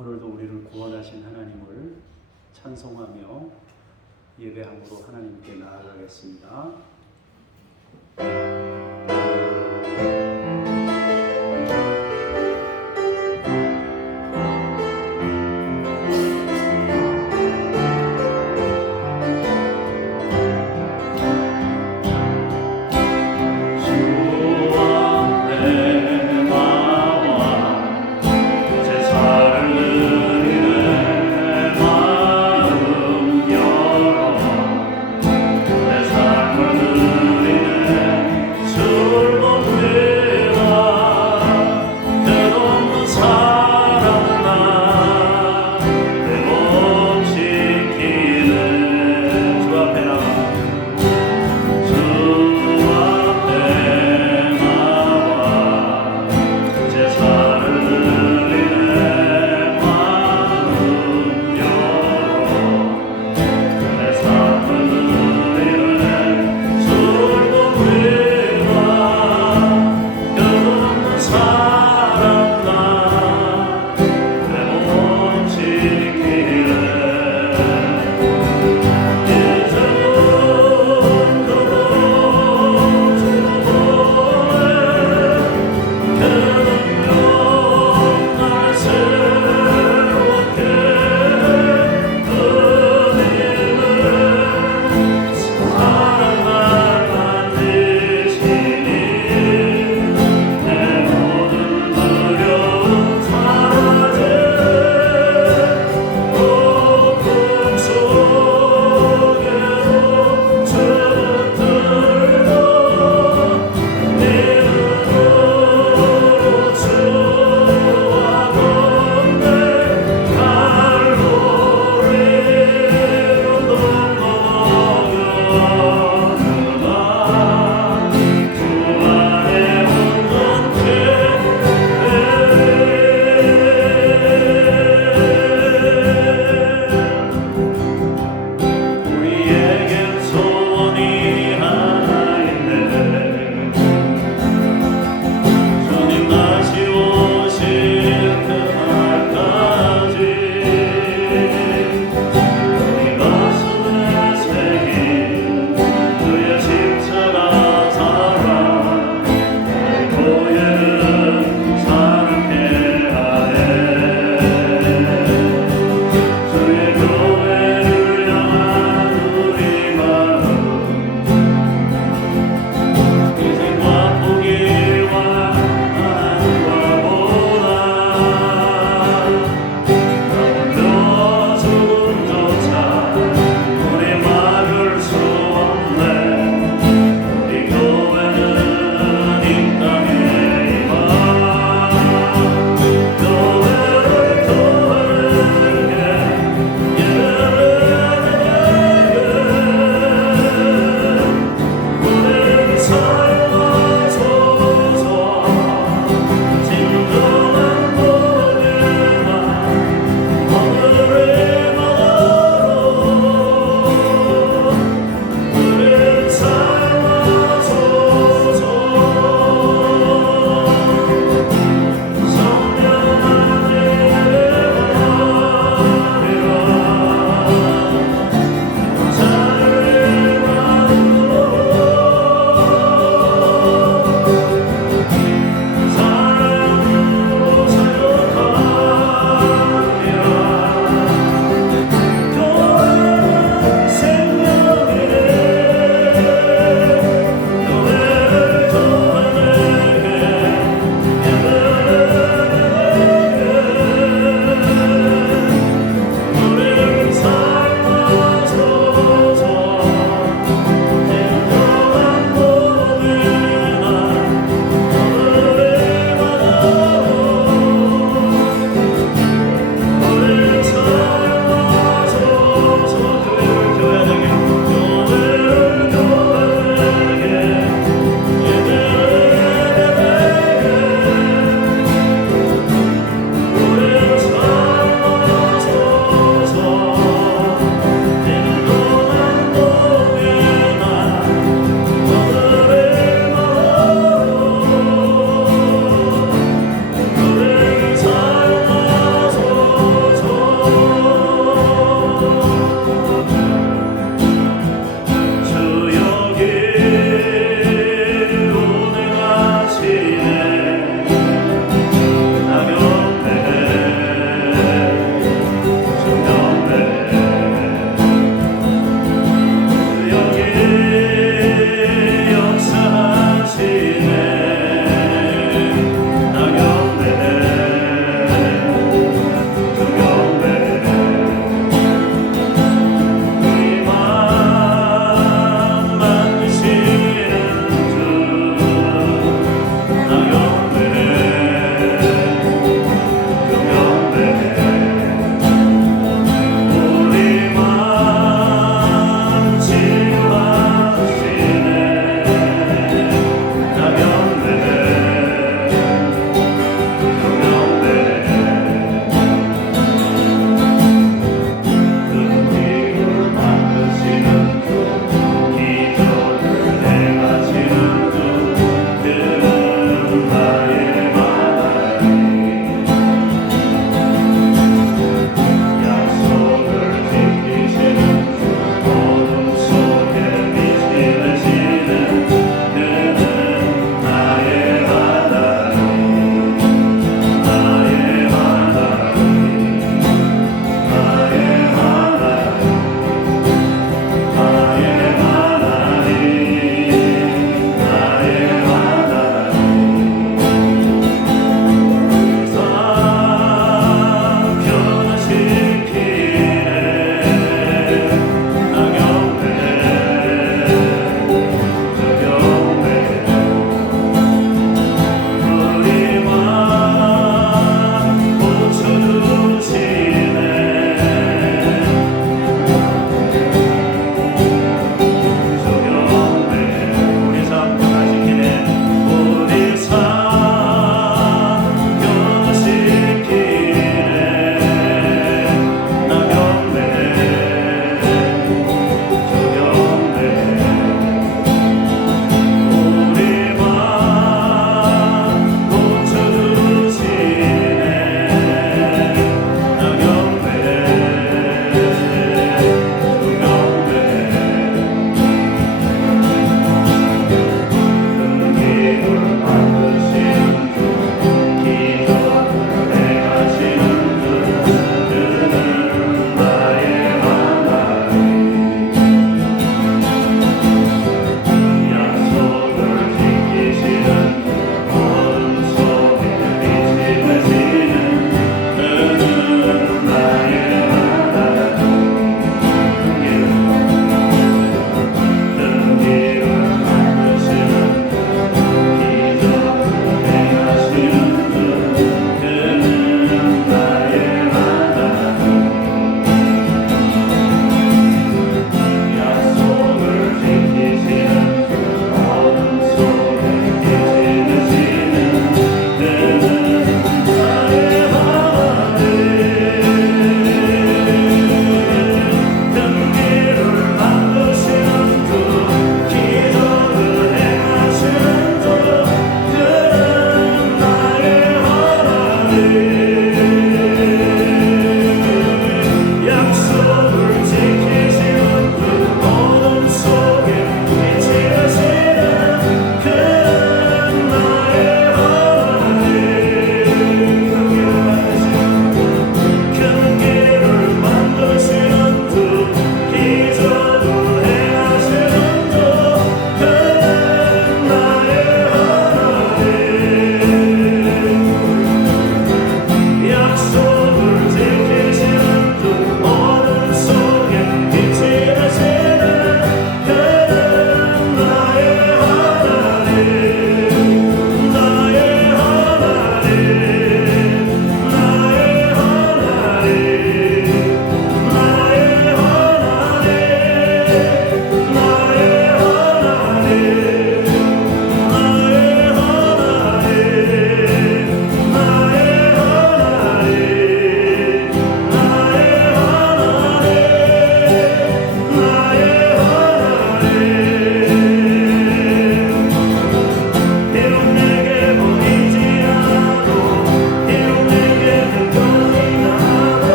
오늘도 우리를 구원하신 하나님을 찬송하며 예배함으로 하나님께 나아가겠습니다. 주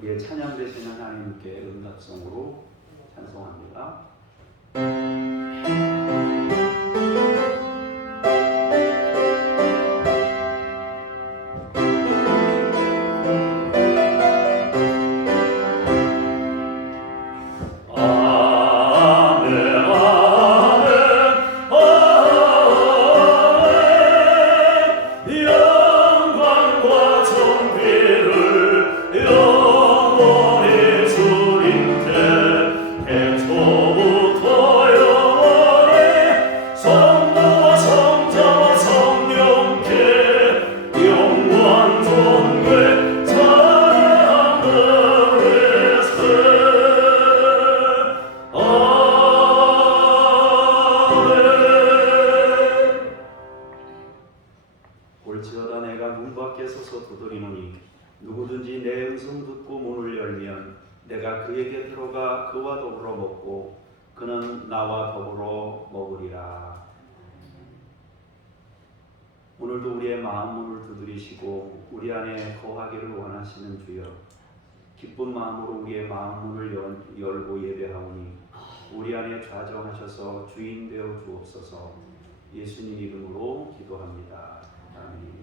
우리의 찬양 되신 하나님께 음악성으로 찬송합니다. 볼지어다 내가 문 밖에 서서 두드리노니 누구든지 내 음성 듣고 문을 열면 내가 그에게 들어가 그와 더불어 먹고 그는 나와 더불어 먹으리라. 오늘도 우리의 마음 문을 두드리시고 우리 안에 거하기를 원하시는 주여, 기쁜 마음으로 우리의 마음 문을 열고 예배하오니 우리 안에 좌정하셔서 주인 되어 주옵소서. 예수님 이름으로 기도합니다. 아멘.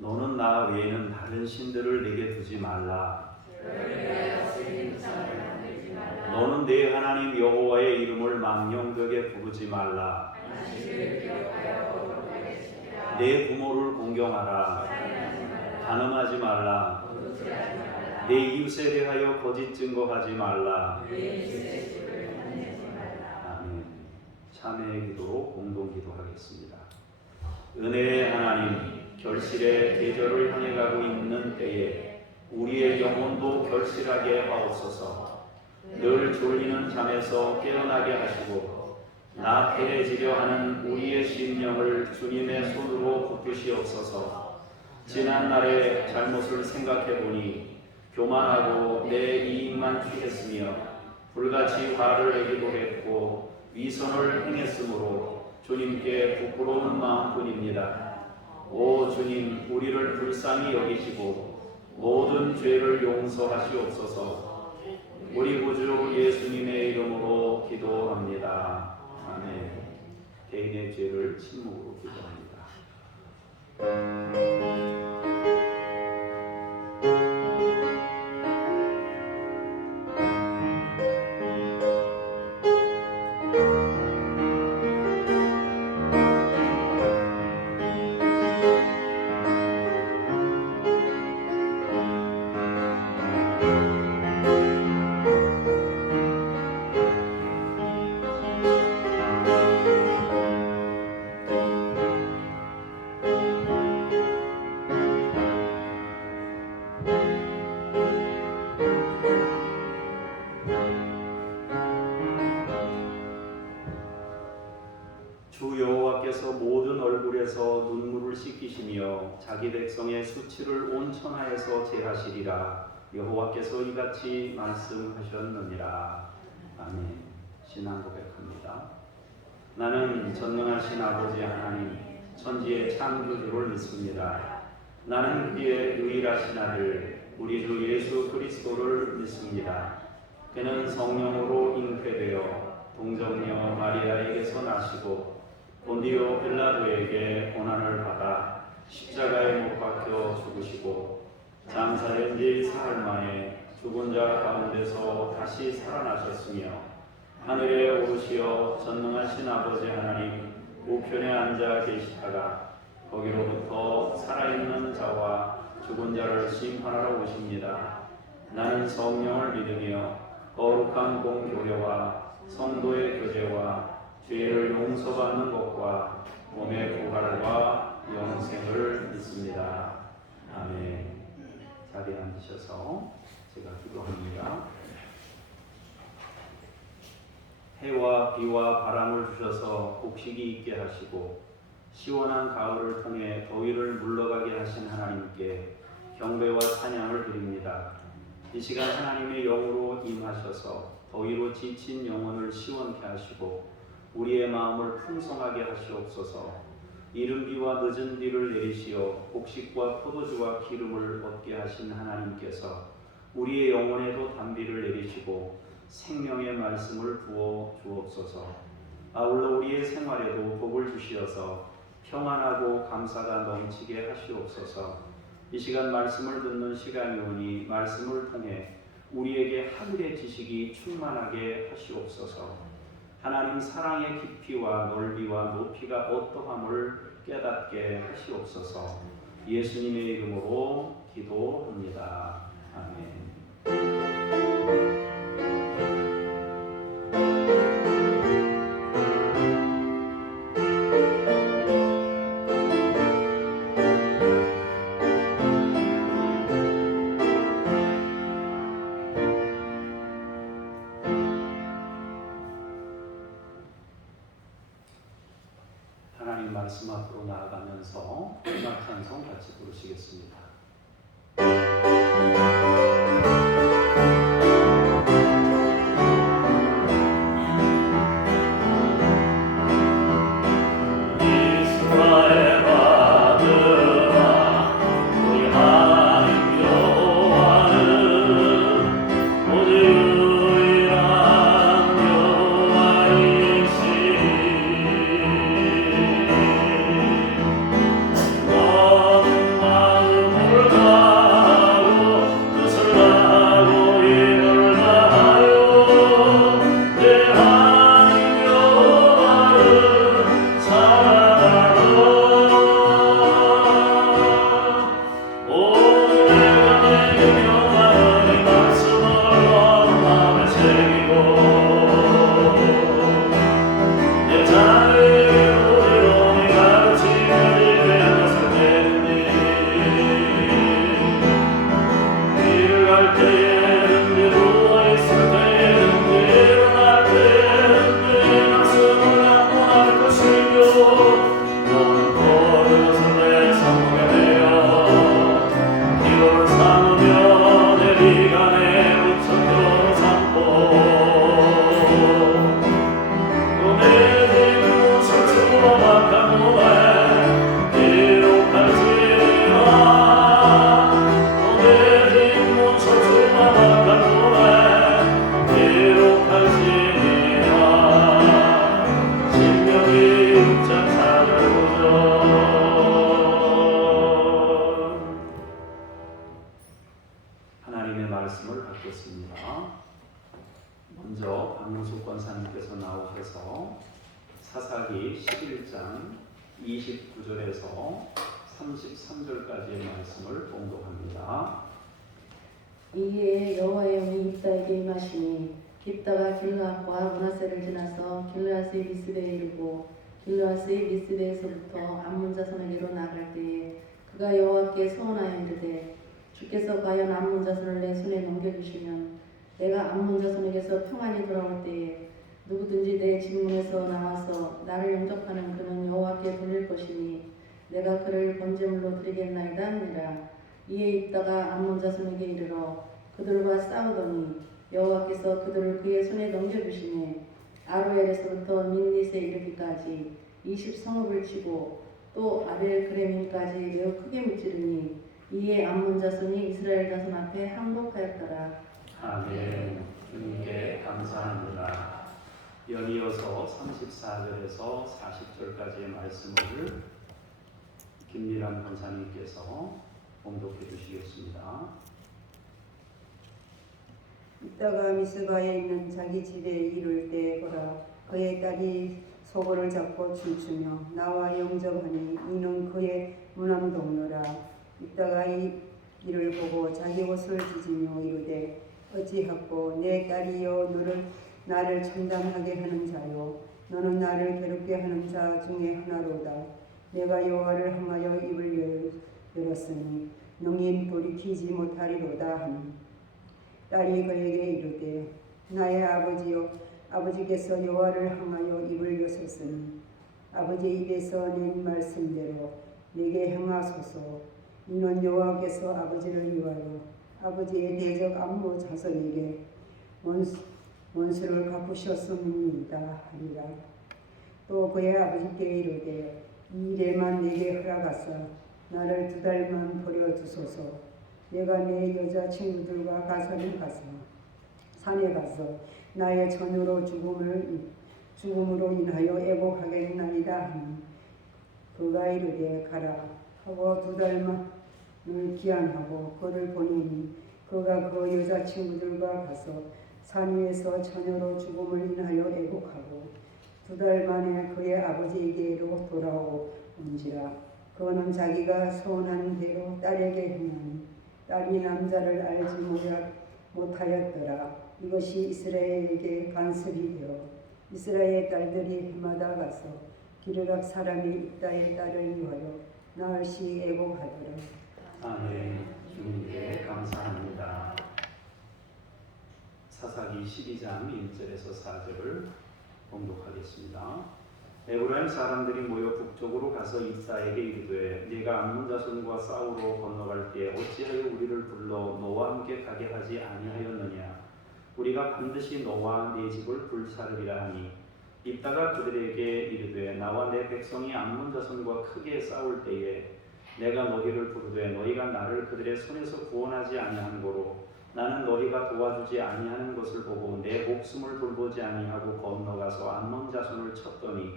너는 나 외에는 다른 신들을 내게 두지 말라. 너는 내 하나님 여호와의 이름을 망령되게 부르지 말라. 내 부모를 공경하라. 간음하지 말라. 내 이웃에 대하여 거짓 증거하지 말라. 아멘. 참회의 기도, 공동 기도하겠습니다. 은혜의 하나님, 결실의 계절을 향해 가고 있는 때에 우리의 영혼도 결실하게 하옵소서. 늘 졸리는 잠에서 깨어나게 하시고 나태해지려 하는 우리의 심령을 주님의 손으로 꺾으시옵소서. 지난 날의 잘못을 생각해 보니 교만하고 내 이익만 취했으며 불같이 화를 내기도 했고 위선을 행했으므로 주님께 부끄러운 마음뿐입니다. 오 주님, 우리를 불쌍히 여기시고 모든 죄를 용서하시옵소서. 우리 구주 예수님의 이름으로 기도합니다. 아멘. 개인의 죄를 침묵으로 기도합니다. 주 여호와께서 모든 얼굴에서 눈물을 씻기시며 자기 백성의 수치를 온 천하에서 제하시리라. 여호와께서 이같이 말씀하셨느니라. 아멘. 신앙 고백합니다. 나는 전능하신 아버지 하나님 천지의 창조주를 믿습니다. 나는 그의 유일하신 아들 우리 주 예수 그리스도를 믿습니다. 그는 성령으로 잉태되어 동정녀 마리아에게서 나시고 본디오 빌라도에게 고난을 받아 십자가에 못 박혀 죽으시고 장사된 지 사흘 만에 죽은 자 가운데서 다시 살아나셨으며 하늘에 오르시어 전능하신 아버지 하나님 우편에 앉아 계시다가 거기로부터 살아있는 자와 죽은 자를 심판하러 오십니다. 나는 성령을 믿으며 거룩한 공교회와 성도의 교제와 죄를 용서받는 것과 몸의 부활과 영생을 믿습니다. 아멘. 자리에 앉으셔서 제가 기도합니다. 해와 비와 바람을 주셔서 곡식이 있게 하시고 시원한 가을을 통해 더위를 물러가게 하신 하나님께 경배와 찬양을 드립니다. 이 시간 하나님의 영으로 임하셔서 더위로 지친 영혼을 시원케 하시고 우리의 마음을 풍성하게 하시옵소서. 이른 비와 늦은 비를 내리시어 곡식과 포도주와 기름을 얻게 하신 하나님께서 우리의 영혼에도 단비를 내리시고 생명의 말씀을 부어 주옵소서. 아울러 우리의 생활에도 복을 주시어서 평안하고 감사가 넘치게 하시옵소서. 이 시간 말씀을 듣는 시간이 오니 말씀을 통해 우리에게 하늘의 지식이 충만하게 하시옵소서. 하나님 사랑의 깊이와 넓이와 높이가 어떠함을 깨닫게 하시옵소서. 예수님의 이름으로 기도합니다. 아멘. 하나님 말씀 앞으로 나아가면서 음악 찬송 같이 부르시겠습니다. 너는 마음을 다하고 그 4장 29절에서 33절까지의 말씀을 봉독합니다. 이에 여호와의 영이 입다에게 임하시니 입다가 길르앗과 므낫세를 지나서 길르앗의 미스베에 이르고 길르앗의 미스베에서부터 암몬 자손에게로 나갈 때에 그가 여호와께 서원하여 이르되 주께서 과연 암몬 자손을 내 손에 넘겨주시면 내가 암몬 자손에게서 평안히 돌아올 때에 누구든지 내 집문에서 나와서 나를 영접하는 그는 여호와께 돌릴 것이니 내가 그를 번제물로 드리겠나이다 하니라. 이에 입다가 암몬 자손에게 이르러 그들과 싸우더니 여호와께서 그들을 그의 손에 넘겨주시니 아로엘에서부터 민닛에 이르기까지 20성읍을 치고 또 아벨 그레민까지 매우 크게 무찌르니 이에 암몬 자손이 이스라엘 자손 앞에 항복하였더라. 아멘. 주님께 감사합니다. 연이어서 34절에서 40절까지의 말씀을 김미란 권사님께서 봉독해 주시겠습니다. 입다가 미스바에 있는 자기 집에 이를 때 보라 그의 딸이 소고를 잡고 춤추며 나와 영접하니 이는 그의 무남 동료라. 입다가 이를 보고 자기 옷을 찢으며 이르되 어찌하고 내 딸이여 나를 참담하게 하는 자요 너는 나를 괴롭게 하는 자 중에 하나로다. 내가 여호와를 향하여 입을 열었으니 능히 돌이키지 못하리로다 하니 딸이 그에게 이르되 나의 아버지여 아버지께서 여호와를 향하여 입을 여셨으니 아버지 입에서 낸 말씀대로 내게 행하소서. 이는 여호와께서 아버지를 위하여 아버지의 대적 암몬 자손에게 원수를 갚으셨음이니이다 하리라. 또 그의 아버지께 이르되 이 일에만 내게 허락하사 나를 2달만 버려두소서. 내가 내 여자친구들과 산에 가서 나의 처녀로 죽음으로 인하여 애곡하겠나이다 하니 그가 이르되 가라 하고 2달만을 기한하고 그를 보내니 그가 그 여자친구들과 가서 산 위에서 처녀로 죽음을 인하여 애곡하고 2달 만에 그의 아버지에게로 돌아온지라. 그는 자기가 소원한 대로 딸에게 행하니 딸이 남자를 알지 못하였더라. 이것이 이스라엘에게 간섭이 되어 이스라엘 딸들이 해마다 가서 기르락 사람이 입다의 딸을 위하여 나흘씩 애곡하더라. 아멘. 주님께 감사합니다. 사사기 12장 1절에서 4절을 봉독하겠습니다. 에브라임 사람들이 모여 북쪽으로 가서 입다에게 이르되 네가 암몬 자손과 싸우러 건너갈 때 어찌하여 우리를 불러 너와 함께 가게 하지 아니하였느냐. 우리가 반드시 너와 네 집을 불사르리라 하니 입다가 그들에게 이르되 나와 내 백성이 암몬 자손과 크게 싸울 때에 내가 너희를 부르되 너희가 나를 그들의 손에서 구원하지 아니한 고로 나는 너희가 도와주지 아니하는 것을 보고 내 목숨을 돌보지 아니하고 건너가서 암몬 자손을 쳤더니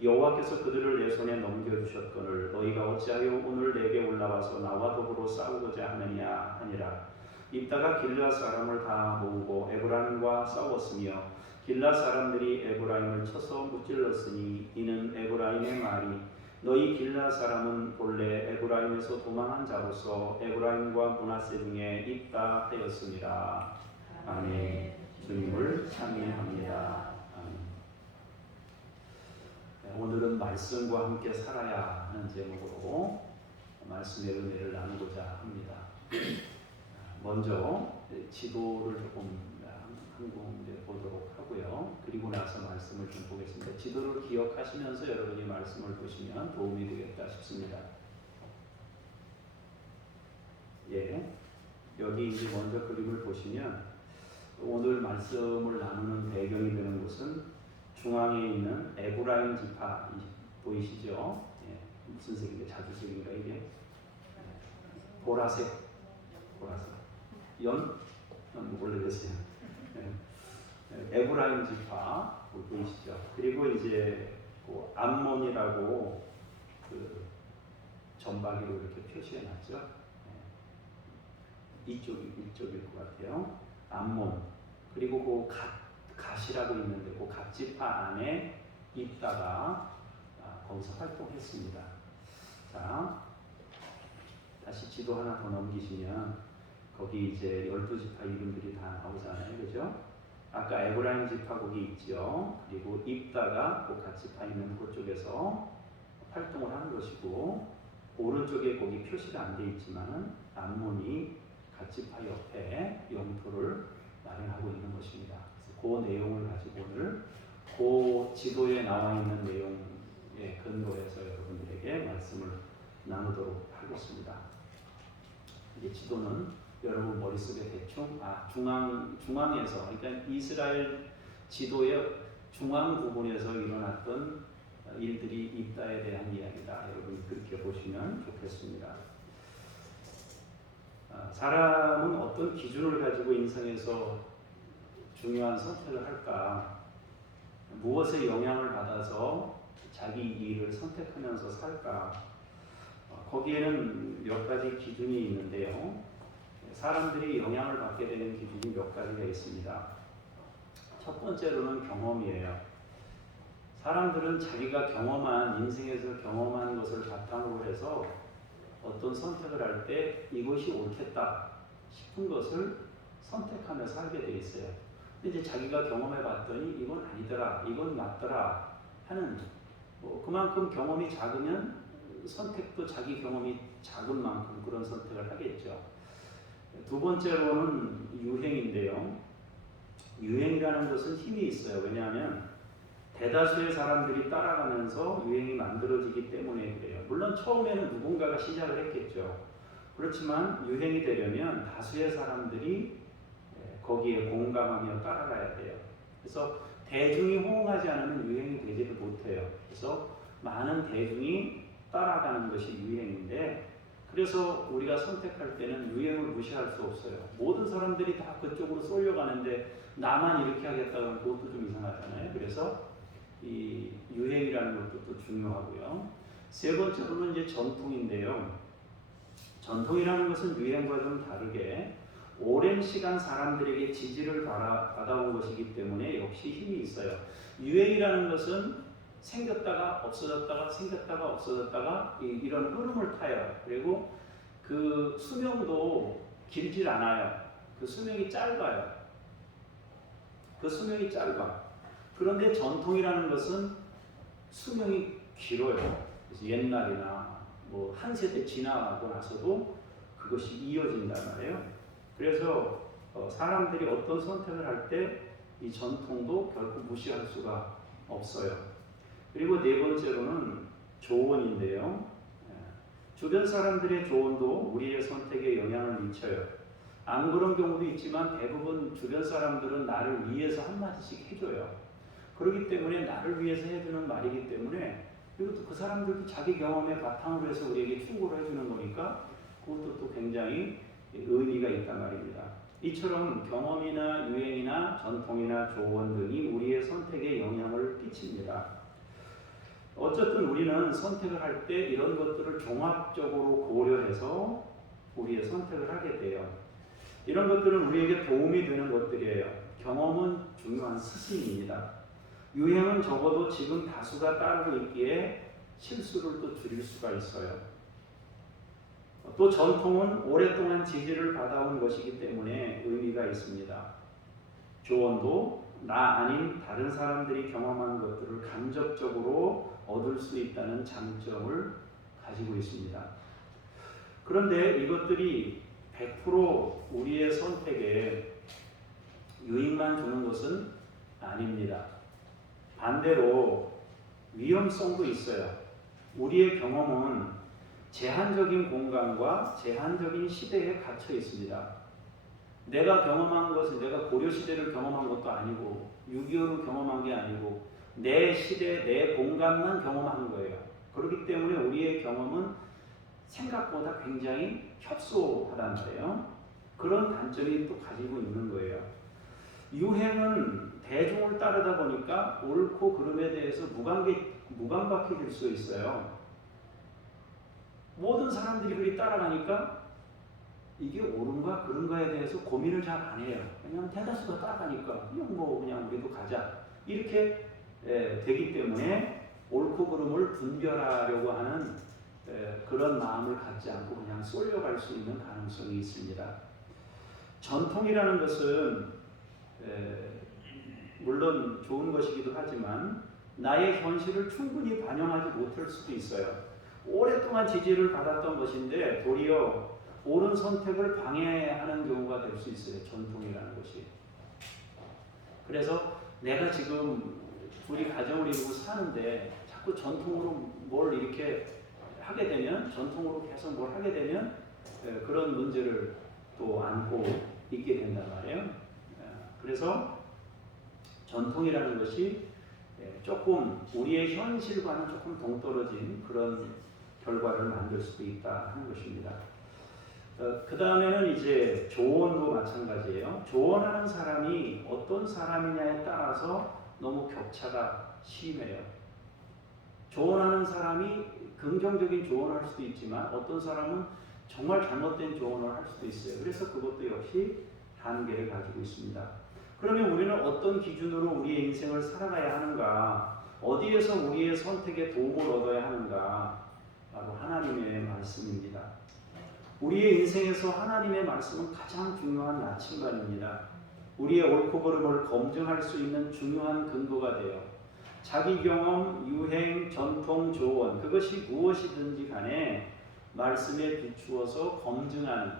여호와께서 그들을 내 손에 넘겨주셨거늘 너희가 어찌하여 오늘 내게 올라와서 나와 더불어 싸우고자 하느냐 하니라. 입다가 길르앗 사람을 다 모으고 에브라임과 싸웠으며 길르앗 사람들이 에브라임을 쳐서 무찔렀으니 이는 에브라임의 말이 너희 길르앗 사람은 본래 에브라임에서 도망한 자로서 에브라임과 므낫세 중에 있다 하였습니다. 아멘. 주님을 찬미합니다. 오늘은 말씀과 함께 살아야 하는 제목으로 말씀의 은혜를 나누고자 합니다. 먼저 지도를 조금 한 군데 보도록 하고요. 그리고 나서 말씀을 좀 보겠습니다. 지도를 기억하시면서 여러분이 말씀을 보시면 도움이 되겠다 싶습니다. 예, 여기 이제 먼저 그림을 보시면 오늘 말씀을 나누는 배경이 되는 곳은 중앙에 있는 에브라임 지파 보이시죠? 예, 무슨 색인데 자주색인가 이게? 보라색. 원래 그랬어요. 에브라임 지파 보이시죠? 그리고 이제 그 암몬이라고 그 점박이로 이렇게 표시해 놨죠. 이쪽일 것 같아요. 암몬. 그리고 그 갓이라고 있는데 그 갓 지파 안에 있다가 거기서 활동했습니다. 자, 다시 지도 하나 더 넘기시면 거기 이제 12지파 이름들이 다 나오잖아요. 그죠? 아까 에브라임 지파 거기 있죠. 그리고 입다가 그 갓지파 있는 그쪽에서 활동을 하는 것이고, 오른쪽에 거기 표시가 안 돼 있지만은 암몬이 갓지파 옆에 영토를 마련하고 있는 것입니다. 그래서 그 내용을 가지고 오늘 그 지도에 나와 있는 내용에 근거해서 여러분들에게 말씀을 나누도록 하겠습니다. 이 지도는 여러분 머릿속에 대충 중앙에서, 그러니까 이스라엘 지도의 중앙 부분에서 일어났던 일들이 입다에 대한 이야기다. 여러분 그렇게 보시면 좋겠습니다. 사람은 어떤 기준을 가지고 인생에서 중요한 선택을 할까? 무엇에 영향을 받아서 자기 일을 선택하면서 살까? 거기에는 몇 가지 기준이 있는데요. 사람들이 영향을 받게 되는 기준이 몇 가지가 있습니다. 첫 번째로는 경험이에요. 사람들은 자기가 인생에서 경험한 것을 바탕으로 해서 어떤 선택을 할 때 이것이 옳겠다 싶은 것을 선택하며 살게 돼 있어요. 근데 이제 자기가 경험해 봤더니 이건 아니더라, 이건 맞더라 하는, 그만큼 경험이 작으면 선택도 자기 경험이 작은 만큼 그런 선택을 하겠죠. 두 번째로는 유행인데요. 유행이라는 것은 힘이 있어요. 왜냐하면 대다수의 사람들이 따라가면서 유행이 만들어지기 때문에 그래요. 물론 처음에는 누군가가 시작을 했겠죠. 그렇지만 유행이 되려면 다수의 사람들이 거기에 공감하며 따라가야 돼요. 그래서 대중이 호응하지 않으면 유행이 되지를 못해요. 그래서 많은 대중이 따라가는 것이 유행인데, 그래서 우리가 선택할 때는 유행을 무시할 수 없어요. 모든 사람들이 다 그쪽으로 쏠려가는데 나만 이렇게 하겠다면 그것도 좀 이상하잖아요. 그래서 이 유행이라는 것도 또 중요하고요. 세 번째로는 이제 전통인데요. 전통이라는 것은 유행과 좀 다르게 오랜 시간 사람들에게 지지를 받아온 것이기 때문에 역시 힘이 있어요. 유행이라는 것은 생겼다가 없어졌다가 생겼다가 없어졌다가 이런 흐름을 타요. 그리고 그 수명도 길질 않아요. 그 수명이 짧아요. 그런데 전통이라는 것은 수명이 길어요. 그래서 옛날이나 뭐 한 세대 지나고 나서도 그것이 이어진단 말이에요. 그래서 사람들이 어떤 선택을 할 때 이 전통도 결코 무시할 수가 없어요. 그리고 네 번째로는 조언인데요. 주변 사람들의 조언도 우리의 선택에 영향을 미쳐요. 안 그런 경우도 있지만 대부분 주변 사람들은 나를 위해서 한마디씩 해줘요. 그렇기 때문에 나를 위해서 해주는 말이기 때문에, 그리고 또 그 사람들도 자기 경험에 바탕으로 해서 우리에게 충고를 해주는 거니까 그것도 또 굉장히 의미가 있단 말입니다. 이처럼 경험이나 유행이나 전통이나 조언 등이 우리의 선택에 영향을 끼칩니다. 어쨌든 우리는 선택을 할 때 이런 것들을 종합적으로 고려해서 우리의 선택을 하게 돼요. 이런 것들은 우리에게 도움이 되는 것들이에요. 경험은 중요한 스승입니다. 유행은 적어도 지금 다수가 따르고 있기에 실수를 또 줄일 수가 있어요. 또 전통은 오랫동안 지지를 받아온 것이기 때문에 의미가 있습니다. 조언도 나 아닌 다른 사람들이 경험한 것들을 간접적으로 얻을 수 있다는 장점을 가지고 있습니다. 그런데 이것들이 100% 우리의 선택에 유익만 주는 것은 아닙니다. 반대로 위험성도 있어요. 우리의 경험은 제한적인 공간과 제한적인 시대에 갇혀 있습니다. 내가 경험한 것은 내가 고려시대를 경험한 것도 아니고 6.25를 경험한 게 아니고 내 시대, 내 공간만 경험한 거예요. 그렇기 때문에 우리의 경험은 생각보다 굉장히 협소하단 말이에요. 그런 단점이 또 가지고 있는 거예요. 유행은 대중을 따르다 보니까 옳고 그름에 대해서 무감각해질 수 있어요. 모든 사람들이 그리 따라가니까 이게 옳은가 그른가에 대해서 고민을 잘 안 해요. 그냥 대다수가 따라가니까 그냥 우리도 가자 이렇게 되기 때문에 옳고 그름을 분별하려고 하는 그런 마음을 갖지 않고 그냥 쏠려갈 수 있는 가능성이 있습니다. 전통이라는 것은 물론 좋은 것이기도 하지만 나의 현실을 충분히 반영하지 못할 수도 있어요. 오랫동안 지지를 받았던 것인데 도리어 옳은 선택을 방해하는 경우가 될 수 있어요. 전통이라는 것이. 그래서 내가 지금 우리 가정을 이루고 사는데 자꾸 전통으로 뭘 이렇게 하게 되면, 전통으로 계속 뭘 하게 되면 그런 문제를 또 안고 있게 된단 말이에요. 그래서 전통이라는 것이 조금 우리의 현실과는 조금 동떨어진 그런 결과를 만들 수도 있다 하는 것입니다. 그 다음에는 이제 조언도 마찬가지예요. 조언하는 사람이 어떤 사람이냐에 따라서 너무 격차가 심해요. 조언하는 사람이 긍정적인 조언을 할 수도 있지만 어떤 사람은 정말 잘못된 조언을 할 수도 있어요. 그래서 그것도 역시 한계를 가지고 있습니다. 그러면 우리는 어떤 기준으로 우리의 인생을 살아가야 하는가? 어디에서 우리의 선택에 도움을 얻어야 하는가? 바로 하나님의 말씀입니다. 우리의 인생에서 하나님의 말씀은 가장 중요한 나침반입니다. 우리의 옳고 그름을 검증할 수 있는 중요한 근거가 돼요. 자기 경험, 유행, 전통, 조언, 그것이 무엇이든지 간에 말씀에 비추어서 검증하는,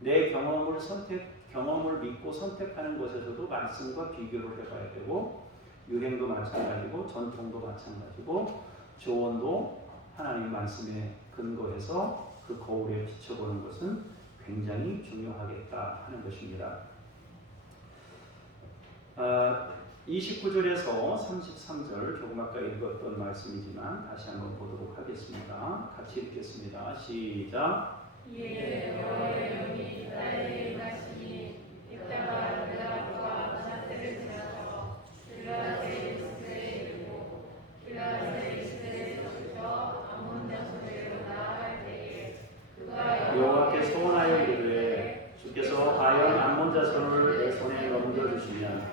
내 경험을 믿고 선택하는 것에서도 말씀과 비교를 해봐야 되고, 유행도 마찬가지고 전통도 마찬가지고 조언도 하나님 말씀에 근거해서 그 거울에 비춰보는 것은 굉장히 중요하겠다 하는 것입니다. 29절에서 33절 조금 아까 읽었던 말씀이지만 다시 한번 보도록 하겠습니다. 같이 읽겠습니다. 시작. 이에 여호와의 영이 입다에게 임하시니 입다가 길르앗과 문하세를 지나서 길르앗의 이스라엘에 이르고 길르앗의 이스라엘에서부터 암몬 자손에게로 나아갈 때에 그가 여호와께 소원하여 이르되 주께서 과연 암몬 자손을 내 손에 넘겨주시면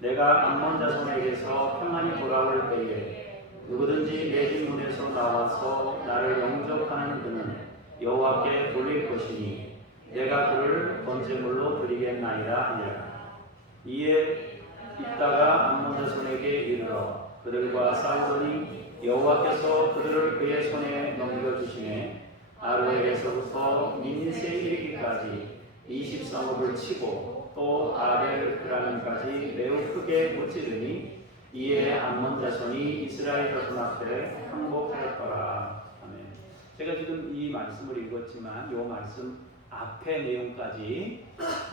내가 암몬 자손에게서 평안히 돌아올 때에 누구든지 내 집 문에서 나와서 나를 영접하는 그는 여호와께 돌릴 것이니 내가 그를 번제물로 드리겠나이다 하니라. 이에 입다가 암몬 자손에게 이르러 그들과 싸우더니 여호와께서 그들을 그의 손에 넘겨주시매 아로엘에서부터 민니스에 이르기까지 20성읍을 치고 또 아벨 그라는까지 매우 크게 무찌르니 이에 암몬 자손이 이스라엘 자손 앞에 항복하였더라. 아멘. 제가 지금 이 말씀을 읽었지만 이 말씀 앞의 내용까지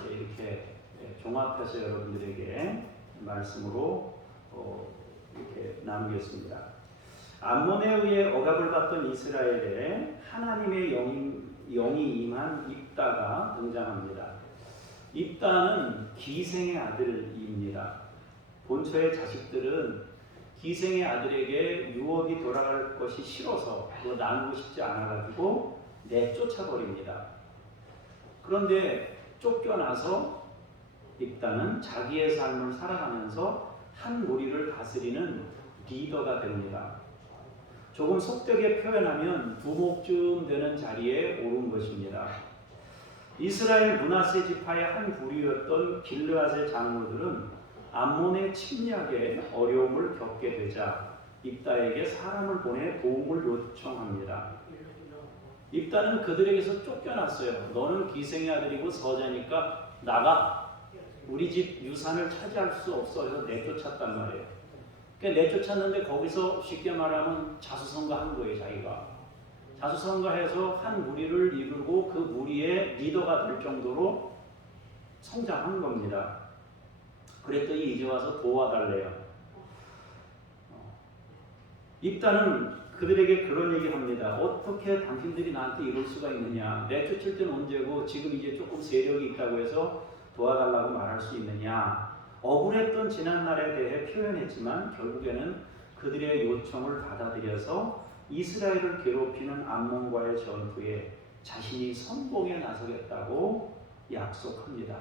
이렇게 종합해서 여러분들에게 말씀으로 이렇게 나누겠습니다. 암몬에 의해 억압을 받던 이스라엘에 하나님의 영이 임한 입다가 등장합니다. 입다는 기생의 아들입니다. 본처의 자식들은 기생의 아들에게 유업이 돌아갈 것이 싫어서 그거 나누고 싶지 않아가지고 내쫓아버립니다. 그런데 쫓겨나서 입다는 자기의 삶을 살아가면서 한 무리를 다스리는 리더가 됩니다. 조금 속되게 표현하면 두목쯤 되는 자리에 오른 것입니다. 이스라엘 므낫세 지파의 한 부류였던 길르앗의 장로들은 암몬의 침략에 어려움을 겪게 되자 입다에게 사람을 보내 도움을 요청합니다. 입다는 그들에게서 쫓겨났어요. 너는 기생의 아들이고 서자니까 나가. 우리 집 유산을 차지할 수 없어. 해서 내쫓았단 말이에요. 그러니까 내쫓았는데 거기서 쉽게 말하면 자수성가한 거예요. 자기가 자수성가해서 한 무리를 이루고 그 무리의 리더가 될 정도로 성장한 겁니다. 그랬더니 이제 와서 도와달래요. 입다는 그들에게 그런 얘기를 합니다. 어떻게 당신들이 나한테 이럴 수가 있느냐. 내쫓을 때는 언제고 지금 이제 조금 세력이 있다고 해서 도와달라고 말할 수 있느냐. 억울했던 지난날에 대해 표현했지만 결국에는 그들의 요청을 받아들여서 이스라엘을 괴롭히는 암몬과의 전투에 자신이 선봉에 나서겠다고 약속합니다.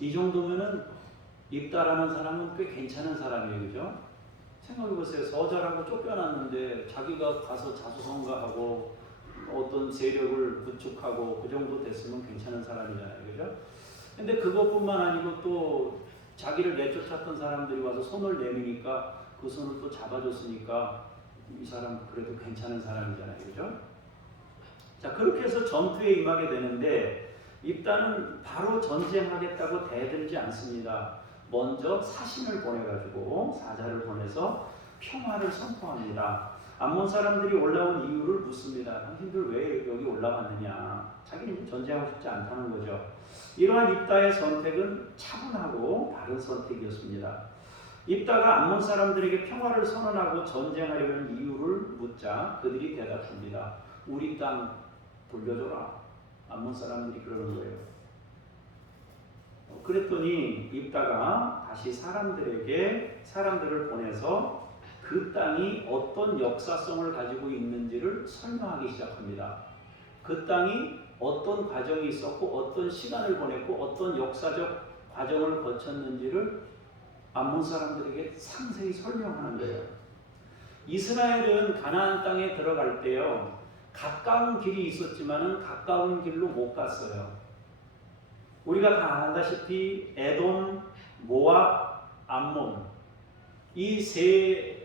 이 정도면은 입다라는 사람은 꽤 괜찮은 사람이에요. 그죠? 생각해보세요. 서자라고 쫓겨났는데 자기가 가서 자수성가하고 어떤 세력을 구축하고 그 정도 됐으면 괜찮은 사람이잖아요. 그죠? 근데 그것뿐만 아니고 또 자기를 내쫓았던 사람들이 와서 손을 내미니까 그 손을 또 잡아줬으니까 이 사람 그래도 괜찮은 사람이잖아요. 그죠? 자, 그렇게 해서 전투에 임하게 되는데 입다는 바로 전쟁하겠다고 대들지 않습니다. 먼저 사신을 보내가지고 사자를 보내서 평화를 선포합니다. 암몬 사람들이 올라온 이유를 묻습니다. 당신들 왜 여기 올라왔느냐? 자기는 전쟁하고 싶지 않다는 거죠. 이러한 입다의 선택은 차분하고 바른 선택이었습니다. 입다가 암몬 사람들에게 평화를 선언하고 전쟁하려는 이유를 묻자 그들이 대답합니다. 우리 땅 돌려줘라. 암몬 사람들이 그러는 거예요. 그랬더니 입다가 다시 사람들을 보내서 그 땅이 어떤 역사성을 가지고 있는지를 설명하기 시작합니다. 그 땅이 어떤 과정이 있었고 어떤 시간을 보냈고 어떤 역사적 과정을 거쳤는지를 암몬 사람들에게 상세히 설명하는 거예요. 이스라엘은 가나안 땅에 들어갈 때요, 가까운 길이 있었지만은 가까운 길로 못 갔어요. 우리가 다 알다시피 에돔, 모압, 암몬 이 세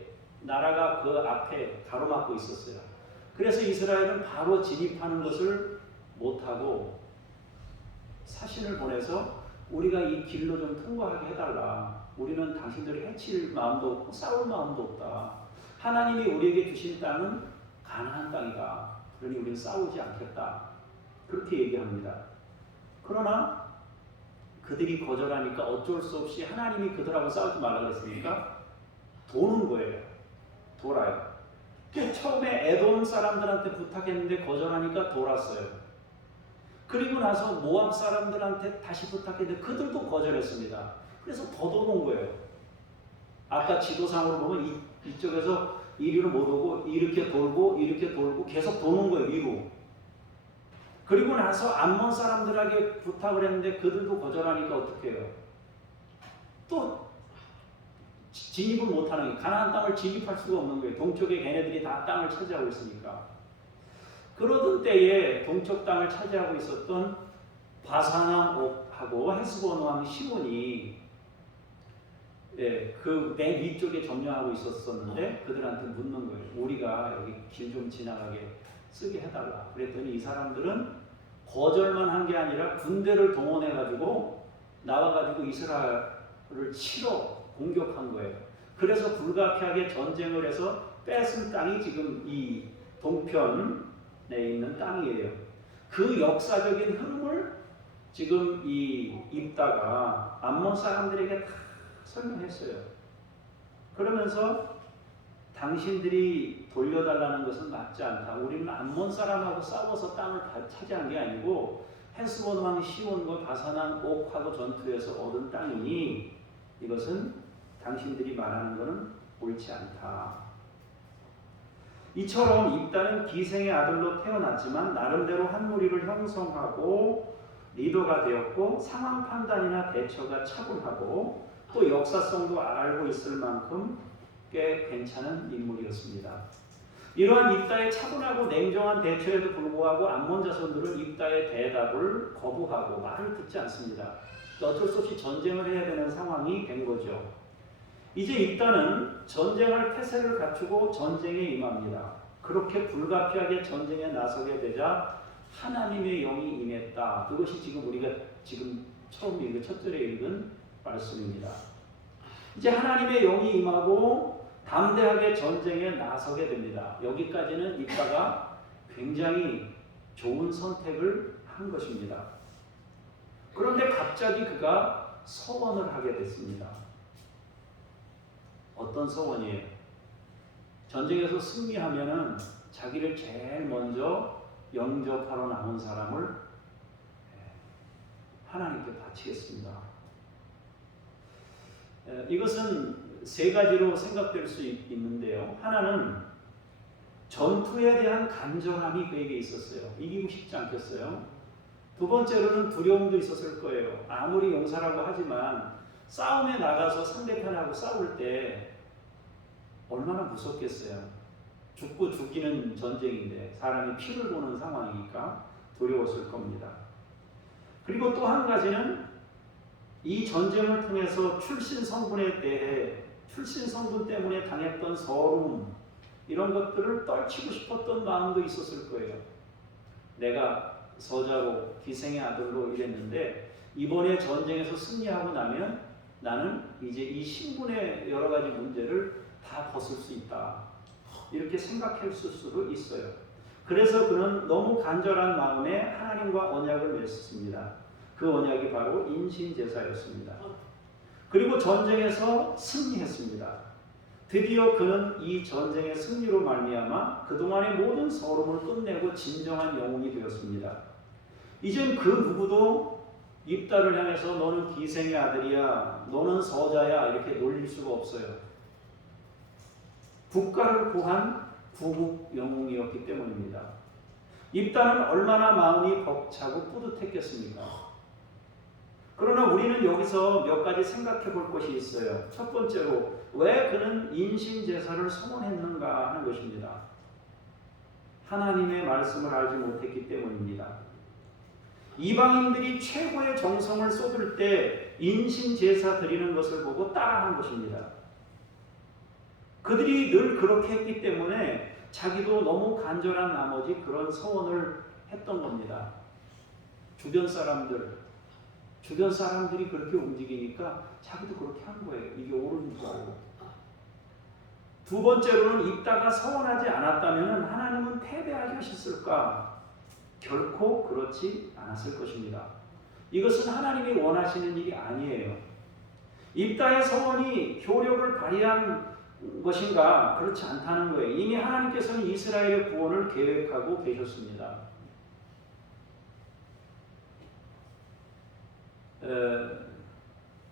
나라가 그 앞에 가로막고 있었어요. 그래서 이스라엘은 바로 진입하는 것을 못하고 사신을 보내서 우리가 이 길로 좀 통과하게 해달라. 우리는 당신들을 해칠 마음도 없고 싸울 마음도 없다. 하나님이 우리에게 주신 땅은 가나안 땅이다. 그러니 우리는 싸우지 않겠다. 그렇게 얘기합니다. 그러나 그들이 거절하니까 어쩔 수 없이 하나님이 그들하고 싸우지 말라 그랬으니까 도는 거예요. 돌아요. 처음에 에돔 사람들한테 부탁했는데 거절하니까 돌았어요. 그리고 나서 모압 사람들한테 다시 부탁했는데 그들도 거절했습니다. 그래서 더 도는 거예요. 아까 지도상으로 보면 이쪽에서 이리로 못 오고 이렇게 돌고 계속 도는 거예요. 위로. 그리고 나서 암몬 사람들에게 부탁을 했는데 그들도 거절하니까 어떻게 해요? 또 진입을 못하는 거예요. 가나안 땅을 진입할 수가 없는 거예요. 동쪽에 걔네들이 다 땅을 차지하고 있으니까. 그러던 때에 동쪽 땅을 차지하고 있었던 바산 왕하고 헤스본 왕 시몬이 그 맨 위쪽에 점령하고 있었는데 그들한테 묻는 거예요. 우리가 여기 길 좀 지나가게 쓰게 해달라. 그랬더니 이 사람들은 거절만 한 게 아니라 군대를 동원해가지고 나와가지고 이스라엘을 치러 공격한 거예요. 그래서 불가피하게 전쟁을 해서 뺏은 땅이 지금 이 동편에 있는 땅이에요. 그 역사적인 흐름을 지금 이 입다가 암몬 사람들에게 다 설명했어요. 그러면서 당신들이 돌려달라는 것은 맞지 않다. 우리는 암몬 사람하고 싸워서 땅을 차지한 게 아니고 헤스본 왕 시온과 바산 왕 옥하고 전투에서 얻은 땅이니 이것은 당신들이 말하는 것은 옳지 않다. 이처럼 입다는 기생의 아들로 태어났지만 나름대로 한 무리를 형성하고 리더가 되었고 상황 판단이나 대처가 차분하고 또 역사성도 알고 있을 만큼 꽤 괜찮은 인물이었습니다. 이러한 입다의 차분하고 냉정한 대처에도 불구하고 암몬 자손들은 입다의 대답을 거부하고 말을 듣지 않습니다. 어쩔 수 없이 전쟁을 해야 되는 상황이 된 거죠. 이제 입다는 전쟁할 태세를 갖추고 전쟁에 임합니다. 그렇게 불가피하게 전쟁에 나서게 되자 하나님의 영이 임했다. 그것이 지금 우리가 지금 처음 읽은 첫 절에 읽은 말씀입니다. 이제 하나님의 영이 임하고 담대하게 전쟁에 나서게 됩니다. 여기까지는 입다가 굉장히 좋은 선택을 한 것입니다. 그런데 갑자기 그가 서원을 하게 됐습니다. 어떤 서원이에요? 전쟁에서 승리하면은 자기를 제일 먼저 영접하러 나온 사람을 하나님께 바치겠습니다. 이것은 세 가지로 생각될 수 있는데요. 하나는 전투에 대한 간절함이 그에게 있었어요. 이기고 싶지 않겠어요? 두 번째로는 두려움도 있었을 거예요. 아무리 용사라고 하지만 싸움에 나가서 상대편하고 싸울 때 얼마나 무섭겠어요. 죽고 죽기는 전쟁인데 사람이 피를 보는 상황이니까 두려웠을 겁니다. 그리고 또 한 가지는 이 전쟁을 통해서 출신 성분에 대해 출신 성분 때문에 당했던 서름 이런 것들을 떨치고 싶었던 마음도 있었을 거예요. 내가 서자로 기생의 아들로 이랬는데 이번에 전쟁에서 승리하고 나면 나는 이제 이 신분의 여러 가지 문제를 다 벗을 수 있다. 이렇게 생각했을 수도 있어요. 그래서 그는 너무 간절한 마음에 하나님과 언약을 맺습니다. 그 언약이 바로 인신제사였습니다. 그리고 전쟁에서 승리했습니다. 드디어 그는 이 전쟁의 승리로 말미암아 그동안의 모든 서름을 끝내고 진정한 영웅이 되었습니다. 이젠 그 누구도 입다를 향해서 너는 기생의 아들이야, 너는 서자야 이렇게 놀릴 수가 없어요. 국가를 구한 구국 영웅이었기 때문입니다. 입다는 얼마나 마음이 벅차고 뿌듯했겠습니까? 그러나 우리는 여기서 몇 가지 생각해 볼 것이 있어요. 첫 번째로 왜 그는 인신제사를 선언했는가 하는 것입니다. 하나님의 말씀을 알지 못했기 때문입니다. 이방인들이 최고의 정성을 쏟을 때 인신제사 드리는 것을 보고 따라한 것입니다. 그들이 늘 그렇게 했기 때문에 자기도 너무 간절한 나머지 그런 서원을 했던 겁니다. 주변 사람들이 그렇게 움직이니까 자기도 그렇게 한 거예요. 이게 옳은 줄 알고. 두 번째로는 입다가 서원하지 않았다면 하나님은 패배하게 하셨을까? 결코 그렇지 않았을 것입니다. 이것은 하나님이 원하시는 일이 아니에요. 입다의 서원이 효력을 발휘한 것인가? 그렇지 않다는 거예요. 이미 하나님께서는 이스라엘의 구원을 계획하고 계셨습니다.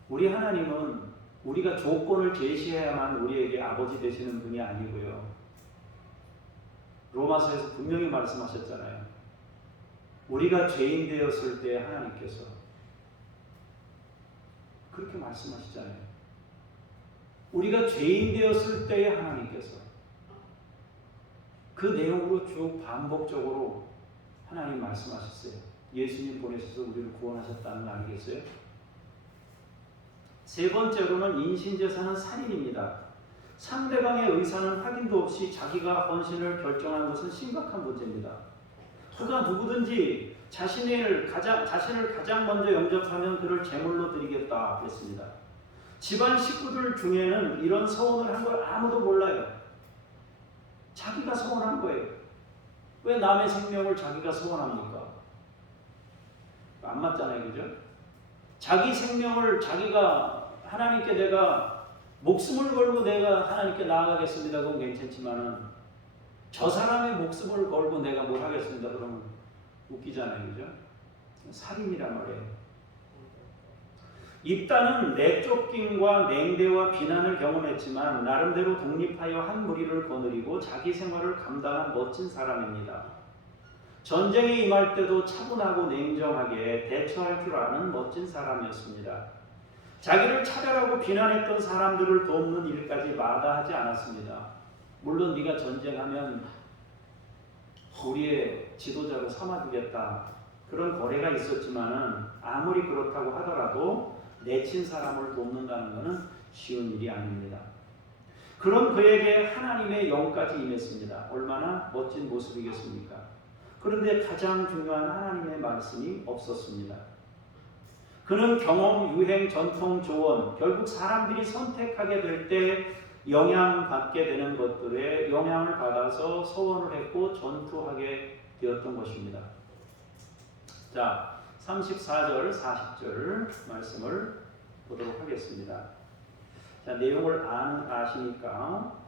우리 하나님은 우리가 조건을 제시해야만 우리에게 아버지 되시는 분이 아니고요. 로마서에서 분명히 말씀하셨잖아요. 우리가 죄인 되었을 때 하나님께서 그렇게 말씀하시잖아요. 우리가 죄인 되었을 때에 하나님께서 그 내용으로 쭉 반복적으로 하나님 말씀하셨어요. 예수님 보내셔서 우리를 구원하셨다는 거 아니겠어요? 세 번째로는 인신제사는 살인입니다. 상대방의 의사는 확인도 없이 자기가 헌신을 결정한 것은 심각한 문제입니다. 그가 누구든지 자신을 가장 먼저 영접하면 그를 제물로 드리겠다 그랬습니다. 집안 식구들 중에는 이런 서원을 한 걸 아무도 몰라요. 자기가 서원한 거예요. 왜 남의 생명을 자기가 서원합니까? 안 맞잖아요, 그죠? 자기 생명을 자기가 하나님께 내가 목숨을 걸고 내가 하나님께 나아가겠습니다. 그건 괜찮지만은 저 사람의 목숨을 걸고 내가 뭘 하겠습니다. 그러면 웃기잖아요, 그죠? 살인이란 말이에요. 입다는 내쫓김과 냉대와 비난을 경험했지만 나름대로 독립하여 한 무리를 거느리고 자기 생활을 감당한 멋진 사람입니다. 전쟁에 임할 때도 차분하고 냉정하게 대처할 줄 아는 멋진 사람이었습니다. 자기를 차별하고 비난했던 사람들을 돕는 일까지 마다하지 않았습니다. 물론 네가 전쟁하면 우리의 지도자로 삼아주겠다. 그런 거래가 있었지만은 아무리 그렇다고 하더라도 내친 사람을 돕는다는 것은 쉬운 일이 아닙니다. 그런 그에게 하나님의 영까지 임했습니다. 얼마나 멋진 모습이겠습니까? 그런데 가장 중요한 하나님의 말씀이 없었습니다. 그는 경험, 유행, 전통, 조언, 결국 사람들이 선택하게 될 때 영향받게 되는 것들에 영향을 받아서 서원을 했고 전투하게 되었던 것입니다. 자, 34절, 40절 말씀을 보도록 하겠습니다. 자, 내용을 아시니까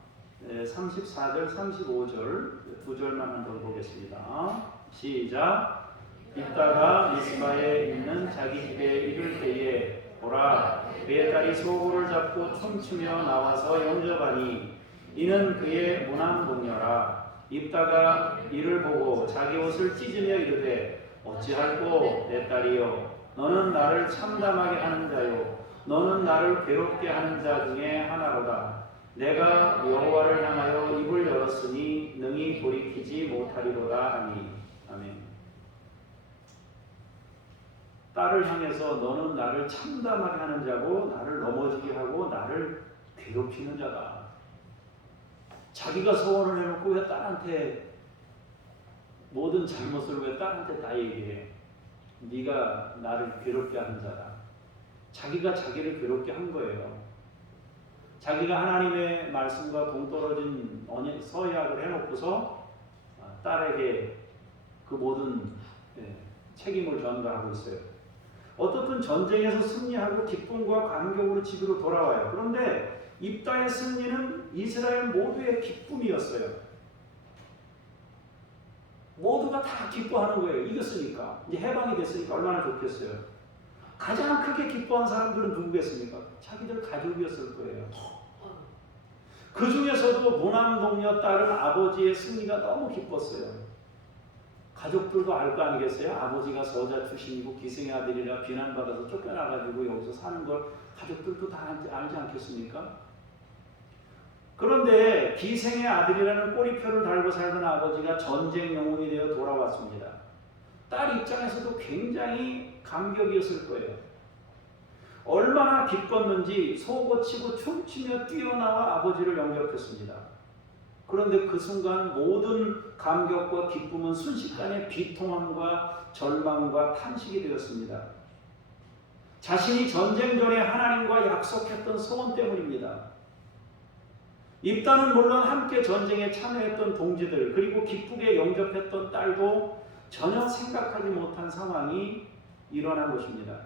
34절, 35절 두 절만 한번 보겠습니다. 시작. 입다가 미스바에 있는 자기 집에 이를 때에 보라, 그의 딸이 소고를 잡고 춤추며 나와서 영접하니 이는 그의 무남동녀라. 입다가 이를 보고 자기 옷을 찢으며 이르되 어찌할꼬 내 딸이여, 너는 나를 참담하게 하는 자요, 너는 나를 괴롭게 하는 자 중에 하나로다. 내가 여호와를 향하여 입을 열었으니 능히 돌이키지 못하리로다 하니. 아멘. 딸을 향해서 너는 나를 참담하게 하는 자고 나를 넘어지게 하고 나를 괴롭히는 자다. 자기가 소원을 해놓고 왜 딸한테 모든 잘못을 왜 딸한테 다 얘기해? 네가 나를 괴롭게 하는 자다. 자기가 자기를 괴롭게 한 거예요. 자기가 하나님의 말씀과 동떨어진 서약을 해놓고서 딸에게 그 모든 책임을 전가하고 있어요. 어떻든 전쟁에서 승리하고 기쁨과 감격으로 집으로 돌아와요. 그런데 입다의 승리는 이스라엘 모두의 기쁨이었어요. 모두가 다 기뻐하는 거예요. 이겼으니까. 이제 해방이 됐으니까 얼마나 좋겠어요. 가장 크게 기뻐한 사람들은 누구겠습니까? 자기들 가족이었을 거예요. 그 중에서도 모남동녀 딸은 아버지의 승리가 너무 기뻤어요. 가족들도 알 거 아니겠어요? 아버지가 서자 출신이고 기생의 아들이라 비난받아서 쫓겨나가지고 여기서 사는 걸 가족들도 다 알지 않겠습니까? 그런데 기생의 아들이라는 꼬리표를 달고 살던 아버지가 전쟁 영웅이 되어 돌아왔습니다. 딸 입장에서도 굉장히 감격이었을 거예요. 얼마나 기뻤는지 속옷치고 춤추며 뛰어나와 아버지를 영접했습니다. 그런데 그 순간 모든 감격과 기쁨은 순식간에 비통함과 절망과 탄식이 되었습니다. 자신이 전쟁 전에 하나님과 약속했던 소원 때문입니다. 입다는 물론 함께 전쟁에 참여했던 동지들 그리고 기쁘게 영접했던 딸도 전혀 생각하지 못한 상황이 일어난 것입니다.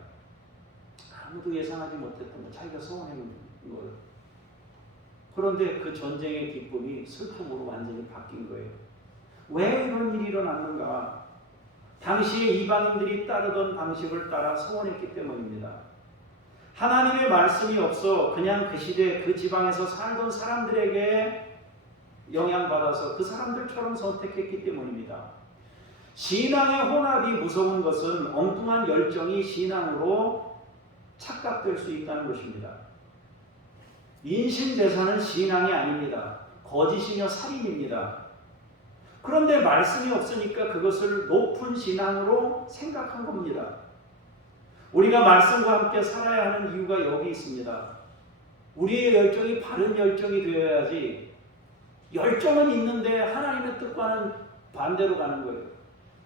아무도 예상하지 못했던 거, 자기가 소원한 걸. 그런데 그 전쟁의 기쁨이 슬픔으로 완전히 바뀐 거예요. 왜 이런 일이 일어났는가? 당시에 이방인들이 따르던 방식을 따라 소원했기 때문입니다. 하나님의 말씀이 없어 그냥 그 시대 그 지방에서 살던 사람들에게 영향받아서 그 사람들처럼 선택했기 때문입니다. 신앙의 혼합이 무서운 것은 엉뚱한 열정이 신앙으로 착각될 수 있다는 것입니다. 인신제사는 신앙이 아닙니다. 거짓이며 살인입니다. 그런데 말씀이 없으니까 그것을 높은 신앙으로 생각한 겁니다. 우리가 말씀과 함께 살아야 하는 이유가 여기 있습니다. 우리의 열정이 바른 열정이 되어야지 열정은 있는데 하나님의 뜻과는 반대로 가는 거예요.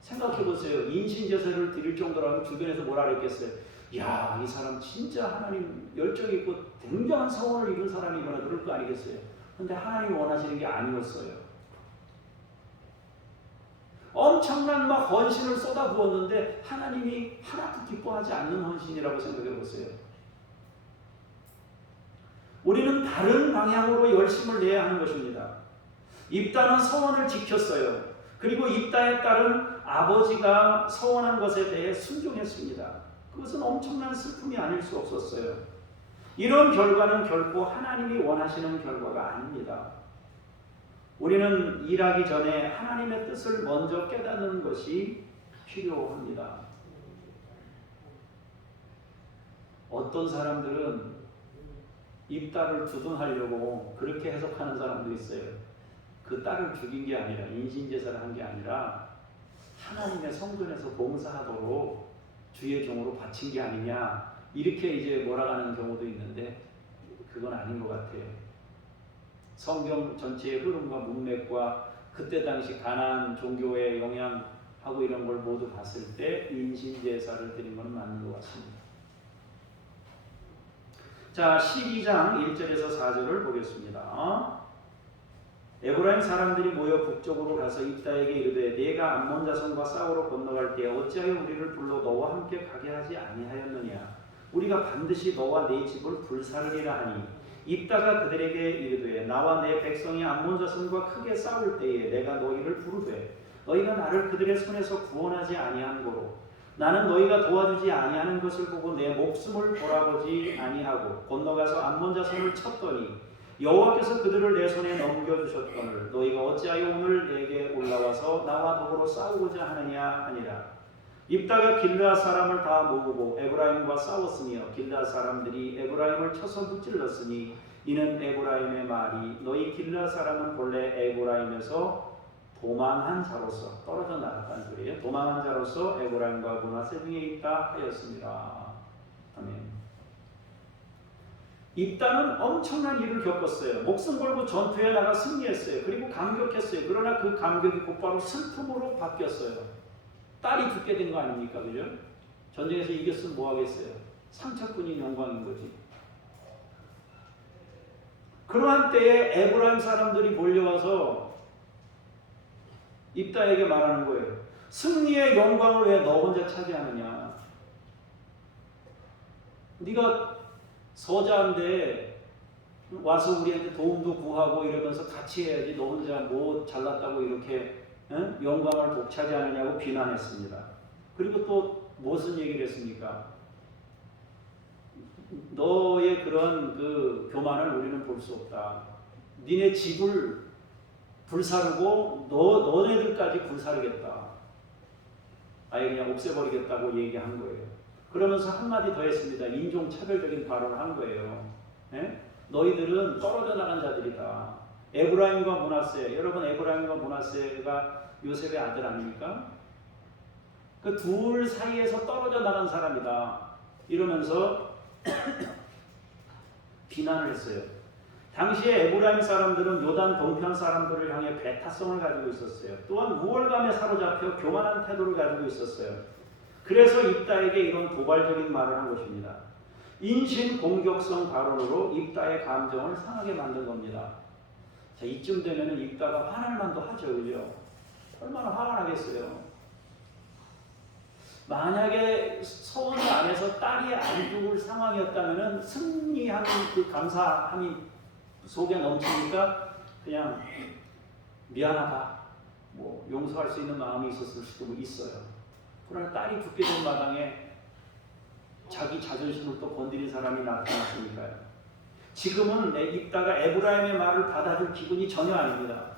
생각해 보세요. 인신제사를 드릴 정도라면 주변에서 뭐라 그랬겠어요? 야, 이 사람 진짜 하나님 열정이 있고 굉장한 서원을 이룬 사람이구나 그럴 거 아니겠어요? 그런데 하나님이 원하시는 게 아니었어요. 엄청난 막 헌신을 쏟아부었는데 하나님이 하나도 기뻐하지 않는 헌신이라고 생각해 보세요. 우리는 다른 방향으로 열심을 내야 하는 것입니다. 입다는 서원을 지켰어요. 그리고 입다의 딸은 아버지가 서원한 것에 대해 순종했습니다. 그것은 엄청난 슬픔이 아닐 수 없었어요. 이런 결과는 결코 하나님이 원하시는 결과가 아닙니다. 우리는 일하기 전에 하나님의 뜻을 먼저 깨닫는 것이 필요합니다. 어떤 사람들은 입다를 두둔하려고 그렇게 해석하는 사람도 있어요. 그 딸을 죽인 게 아니라 인신제사를 한 게 아니라 하나님의 성전에서 봉사하도록 주의 종으로 바친 게 아니냐 이렇게 이제 몰아가는 경우도 있는데 그건 아닌 것 같아요. 성경 전체의 흐름과 문맥과 그때 당시 가나안 종교의 영향하고 이런 걸 모두 봤을 때 인신제사를 드린 건 맞는 것 같습니다. 자, 12장 1절에서 4절을 보겠습니다. 에브라임 사람들이 모여 북쪽으로 가서 입다에게 이르되 네가 암몬 자손과 싸우러 건너갈 때 어찌하여 우리를 불러 너와 함께 가게 하지 아니하였느냐? 우리가 반드시 너와 네 집을 불사르리라 하니 입다가 그들에게 이르되 나와 내 백성이 암몬 자손과 크게 싸울 때에 내가 너희를 부르되 너희가 나를 그들의 손에서 구원하지 아니한 고로 나는 너희가 도와주지 아니하는 것을 보고 내 목숨을 돌아보지 아니하고 건너가서 암몬 자손을 쳤더니 여호와께서 그들을 내 손에 넘겨주셨거늘 너희가 어찌하여 오늘 내게 올라와서 나와 더불어 싸우고자 하느냐 하니라. 입다가 길르앗 사람을 다 모으고 에브라임과 싸웠으며 길르앗 사람들이 에브라임을 쳐서 무찔렀으니 이는 에브라임의 말이 너희 길르앗 사람은 본래 에브라임에서 도망한 자로서 떨어져 나갔다는 소리예요. 도망한 자로서 에브라임과 므낫세 중에 있다 하였습니다. 아멘. 입다는 엄청난 일을 겪었어요. 목숨 걸고 전투에 나가 승리했어요. 그리고 감격했어요. 그러나 그 감격이 곧바로 슬픔으로 바뀌었어요. 딸이 죽게 된 거 아닙니까? 그죠? 전쟁에서 이겼으면 뭐 하겠어요? 상처뿐인 영광인 거지. 그러한 때에 에브라임 사람들이 몰려와서 입다에게 말하는 거예요. 승리의 영광을 왜 너 혼자 차지하느냐? 네가 서자인데 와서 우리한테 도움도 구하고 이러면서 같이 해야지 너 혼자 뭐 잘났다고 이렇게 영광을 독차지하느냐고 비난했습니다. 그리고 또 무슨 얘기를 했습니까? 너의 그런 그 교만을 우리는 볼 수 없다. 니네 집을 불사르고 너네들까지 불사르겠다. 아예 그냥 없애버리겠다고 얘기한 거예요. 그러면서 한마디 더 했습니다. 인종차별적인 발언을 한 거예요. 네? 너희들은 떨어져 나간 자들이다. 에브라임과 므낫세, 여러분 에브라임과 므낫세가 요셉의 아들 아닙니까? 그 둘 사이에서 떨어져 나간 사람이다. 이러면서 비난을 했어요. 당시에 에브라임 사람들은 요단 동편 사람들을 향해 배타성을 가지고 있었어요. 또한 우월감에 사로잡혀 교만한 태도를 가지고 있었어요. 그래서 입다에게 이런 도발적인 말을 한 것입니다. 인신 공격성 발언으로 입다의 감정을 상하게 만든 겁니다. 자, 이쯤 되면은 입다가 화날 만도 하죠, 그죠? 얼마나 화가 나겠어요. 만약에 서원 안에서 딸이 안 죽을 상황이었다면은 승리하는 그 감사함이 속에 넘치니까 그냥 미안하다, 뭐 용서할 수 있는 마음이 있었을 수도 있어요. 그러나 딸이 죽게 된 마당에 자기 자존심을 또 건드린 사람이 나타났으니까요. 지금은 입다가 에브라임의 말을 받아줄 기분이 전혀 아닙니다.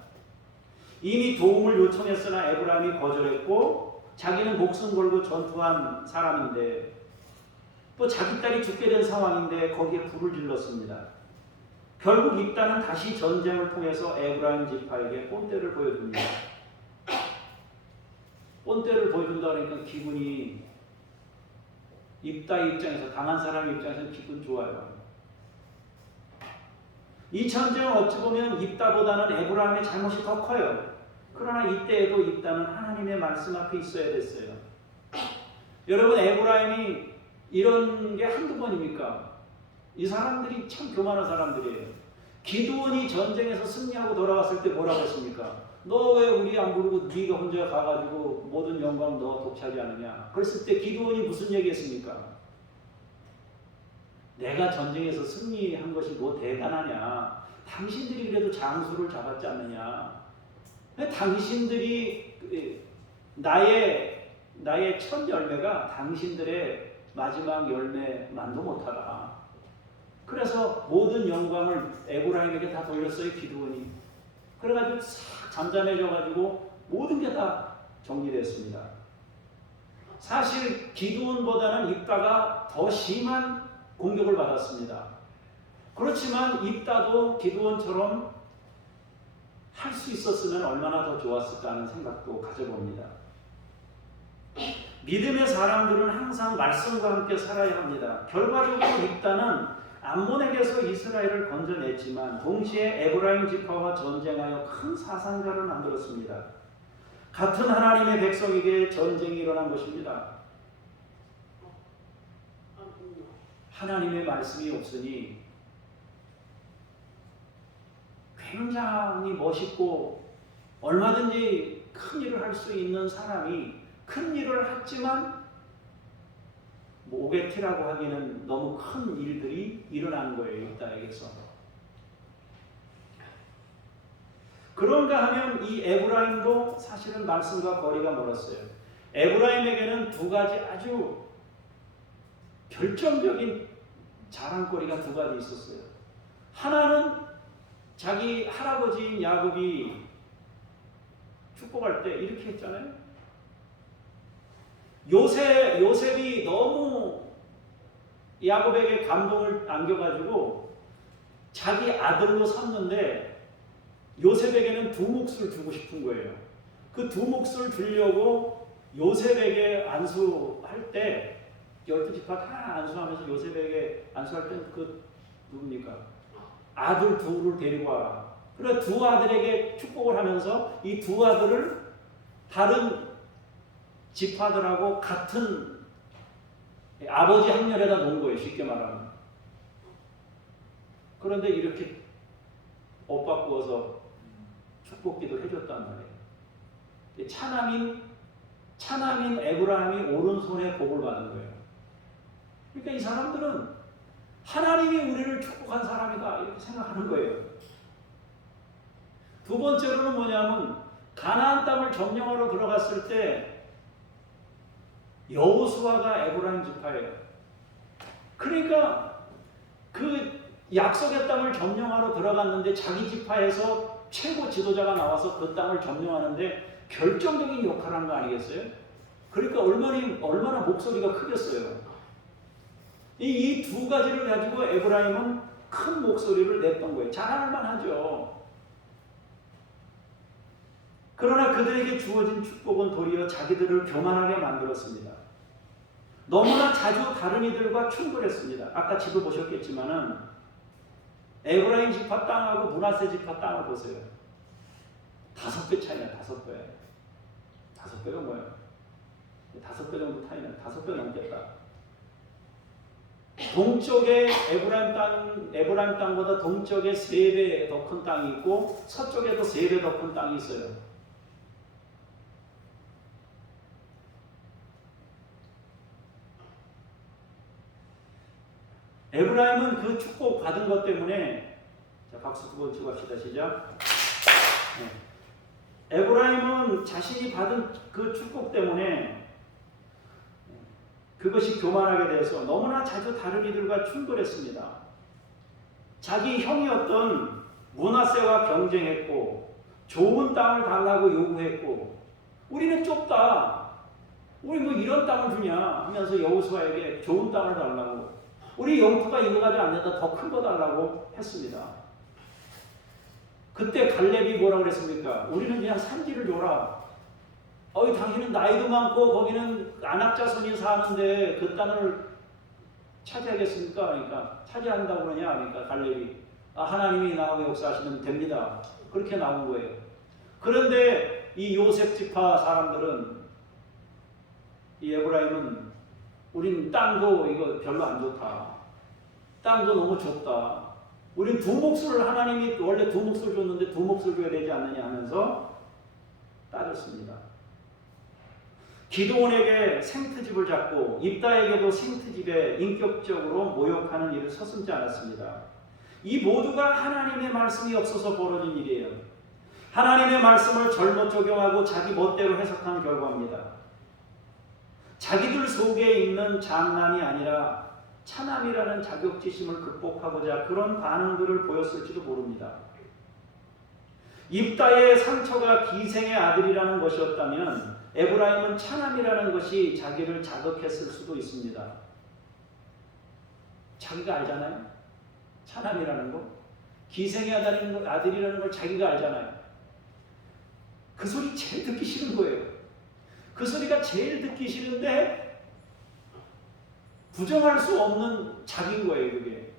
이미 도움을 요청했으나 에브라임이 거절했고 자기는 목숨 걸고 전투한 사람인데 또 자기 딸이 죽게 된 상황인데 거기에 불을 질렀습니다. 결국 입다는 다시 전쟁을 통해서 에브라임 지파에게 본때를 보여줍니다. 본때를 보여준다 그러니까 기분이 입다 입장에서 당한 사람 입장에서 기분 좋아요. 이 전쟁은 어찌 보면 입다보다는 에브라임의 잘못이 더 커요. 그러나 이때에도 입다는 하나님의 말씀 앞에 있어야 됐어요. 여러분 에브라임이 이런 게 한두 번입니까? 이 사람들이 참 교만한 사람들이에요. 기드온이 전쟁에서 승리하고 돌아왔을 때 뭐라고 했습니까? 너 왜 우리 안 부르고 네가 혼자 가가지고 모든 영광 너 독차지하느냐? 그랬을 때 기드온이 무슨 얘기했습니까? 내가 전쟁에서 승리한 것이 뭐 대단하냐? 당신들이 그래도 장수를 잡았지 않느냐? 당신들이 나의 첫 열매가 당신들의 마지막 열매만도 못하다. 그래서 모든 영광을 에브라임에게 다 돌렸어요, 기드온이. 그래가지고 싹 잠잠해져가지고 모든 게 다 정리됐습니다. 사실 기드온보다는 입다가 더 심한 공격을 받았습니다. 그렇지만 입다도 기드온처럼 할 수 있었으면 얼마나 더 좋았을까 하는 생각도 가져봅니다. 믿음의 사람들은 항상 말씀과 함께 살아야 합니다. 결과적으로 입다는 암몬에게서 이스라엘을 건져냈지만 동시에 에브라임 지파와 전쟁하여 큰 사상자를 만들었습니다. 같은 하나님의 백성에게 전쟁이 일어난 것입니다. 하나님의 말씀이 없으니 굉장히 멋있고 얼마든지 큰 일을 할 수 있는 사람이 큰 일을 했지만 오게티라고 하기에는 너무 큰 일들이 일어난 거예요. 입다에게서. 그런가 하면 이 에브라임도 사실은 말씀과 거리가 멀었어요. 에브라임에게는 두 가지 아주 결정적인 자랑거리가 두 가지 있었어요. 하나는 자기 할아버지인 야곱이 축복할 때 이렇게 했잖아요. 요셉이 너무 야곱에게 감동을 안겨가지고 자기 아들로 섰는데 요셉에게는 두 몫을 주고 싶은 거예요. 그 두 몫을 주려고 요셉에게 안수할 때 12지파 다 안수하면서 요셉에게 안수할 때는 그 누굽니까? 아들 둘을 데리고 와라. 그래 두 아들에게 축복을 하면서 이 두 아들을 다른 지파들하고 같은 아버지 학렬에다 놓은 거예요. 쉽게 말하면. 그런데 이렇게 옷 바꾸어서 축복기도 해줬단 말이에요. 차남인 에브라임이 오른손에 복을 받은 거예요. 그러니까 이 사람들은 하나님이 우리를 축복한 사람이다 이렇게 생각하는 거예요. 두 번째로는 뭐냐면 가나안 땅을 점령하러 들어갔을 때 여호수아가 에브라임 지파예요. 그러니까 그 약속의 땅을 점령하러 들어갔는데 자기 지파에서 최고 지도자가 나와서 그 땅을 점령하는데 결정적인 역할을 한 거 아니겠어요? 그러니까 얼마나 목소리가 크겠어요. 이 두 가지를 가지고 에브라임은 큰 목소리를 냈던 거예요. 자랑할 만하죠. 그러나 그들에게 주어진 축복은 도리어 자기들을 교만하게 만들었습니다. 너무나 자주 다른 이들과 충돌했습니다. 아까 집을 보셨겠지만은 에브라임 지파 땅하고 므낫세 지파 땅을 보세요. 5배 차이나 5배. 5배가 뭐예요? 5배 정도 차이나 5배 넘겠다. 동쪽에 에브라임 땅보다 동쪽에 3배 더 큰 땅이 있고 서쪽에도 3배 더 큰 땅이 있어요. 에브라임은 그 축복 받은 것 때문에 자 박수 2번 치고 합시다. 시작. 네. 에브라임은 자신이 받은 그 축복 때문에 그것이 교만하게 돼서 너무나 자주 다른 이들과 충돌했습니다. 자기 형이었던 므낫세와 경쟁했고 좋은 땅을 달라고 요구했고 우리는 좁다. 우리 뭐 이런 땅을 주냐 하면서 여호수아에게 좋은 땅을 달라고 우리 영토가 이거 가지고 안 된다. 더 큰 거 달라고 했습니다. 그때 갈렙이 뭐라고 그랬습니까? 우리는 그냥 산지를 줘라. 당신은 나이도 많고 거기는 안악 자손이 사는데 그 땅을 차지하겠습니까? 그러니까 차지한다고 그러냐? 그러니까 갈렙이 하나님이 나하고 역사하시면 됩니다. 그렇게 나온 거예요. 그런데 이 요셉 지파 사람들은 이 에브라임은 우린 땅도 이거 별로 안 좋다. 땅도 너무 좁다. 우린 두 몫을 하나님이 원래 두 몫을 줬는데 두 몫을 줘야 되지 않느냐 하면서 따졌습니다. 기드온에게 생트집을 잡고 입다에게도 생트집에 인격적으로 모욕하는 일을 서슴지 않았습니다. 이 모두가 하나님의 말씀이 없어서 벌어진 일이에요. 하나님의 말씀을 잘못 적용하고 자기 멋대로 해석한 결과입니다. 자기들 속에 있는 장남이 아니라 차남이라는 자격지심을 극복하고자 그런 반응들을 보였을지도 모릅니다. 입다의 상처가 기생의 아들이라는 것이었다면 에브라임은 차남이라는 것이 자기를 자극했을 수도 있습니다. 자기가 알잖아요. 차남이라는 거. 기생의 아들이라는 걸 자기가 알잖아요. 그 소리 제일 듣기 싫은 거예요. 그 소리가 제일 듣기 싫은데 부정할 수 없는 자기인 거예요. 그게.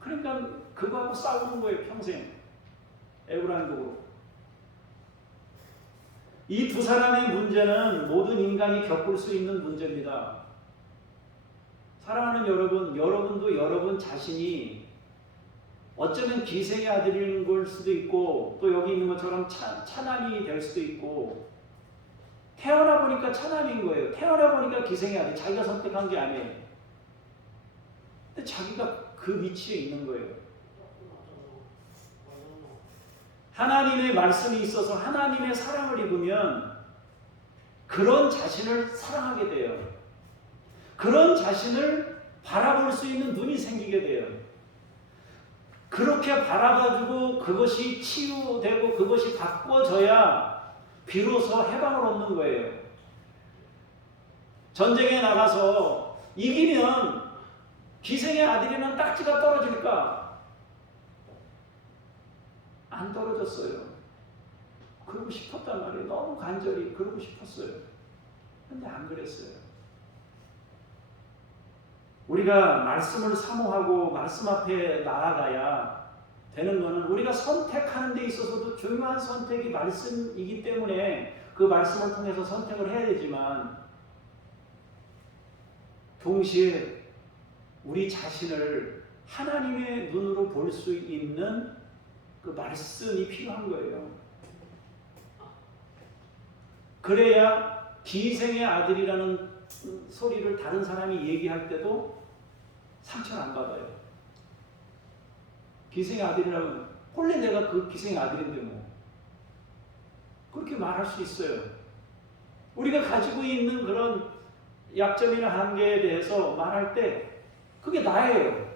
그러니까 그거하고 싸우는 거예요. 평생. 에브라임도 이 두 사람의 문제는 모든 인간이 겪을 수 있는 문제입니다. 사랑하는 여러분, 여러분도 여러분 자신이 어쩌면 기생의 아들인 걸 수도 있고 또 여기 있는 것처럼 차남이 될 수도 있고 태어나 보니까 차남인 거예요. 태어나 보니까 기생의 아들, 자기가 선택한 게 아니에요. 근데 자기가 그 위치에 있는 거예요. 하나님의 말씀이 있어서 하나님의 사랑을 입으면 그런 자신을 사랑하게 돼요. 그런 자신을 바라볼 수 있는 눈이 생기게 돼요. 그렇게 바라가지고 그것이 치유되고 그것이 바꿔져야 비로소 해방을 얻는 거예요. 전쟁에 나가서 이기면 기생의 아들이란 딱지가 떨어질까? 안 떨어졌어요. 그러고 싶었단 말이에요. 너무 간절히 그러고 싶었어요. 근데 안 그랬어요. 우리가 말씀을 사모하고 말씀 앞에 나아가야 되는 것은 우리가 선택하는 데 있어서도 중요한 선택이 말씀이기 때문에 그 말씀을 통해서 선택을 해야 되지만 동시에 우리 자신을 하나님의 눈으로 볼 수 있는 그 말씀이 필요한 거예요. 그래야 기생의 아들이라는 소리를 다른 사람이 얘기할 때도 상처를 안 받아요. 기생의 아들이라면 원래 내가 그 기생의 아들인데 뭐 그렇게 말할 수 있어요. 우리가 가지고 있는 그런 약점이나 한계에 대해서 말할 때 그게 나예요.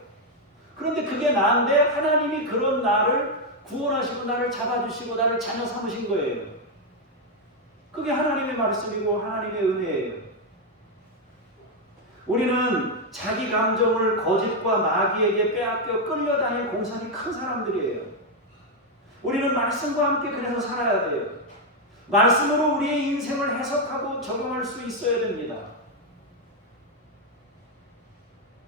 그런데 그게 나인데 하나님이 그런 나를 구원하시고 나를 잡아주시고 나를 자녀 삼으신 거예요. 그게 하나님의 말씀이고 하나님의 은혜예요. 우리는 자기 감정을 거짓과 마귀에게 빼앗겨 끌려다닐 공산이 큰 사람들이에요. 우리는 말씀과 함께 그래서 살아야 돼요. 말씀으로 우리의 인생을 해석하고 적용할 수 있어야 됩니다.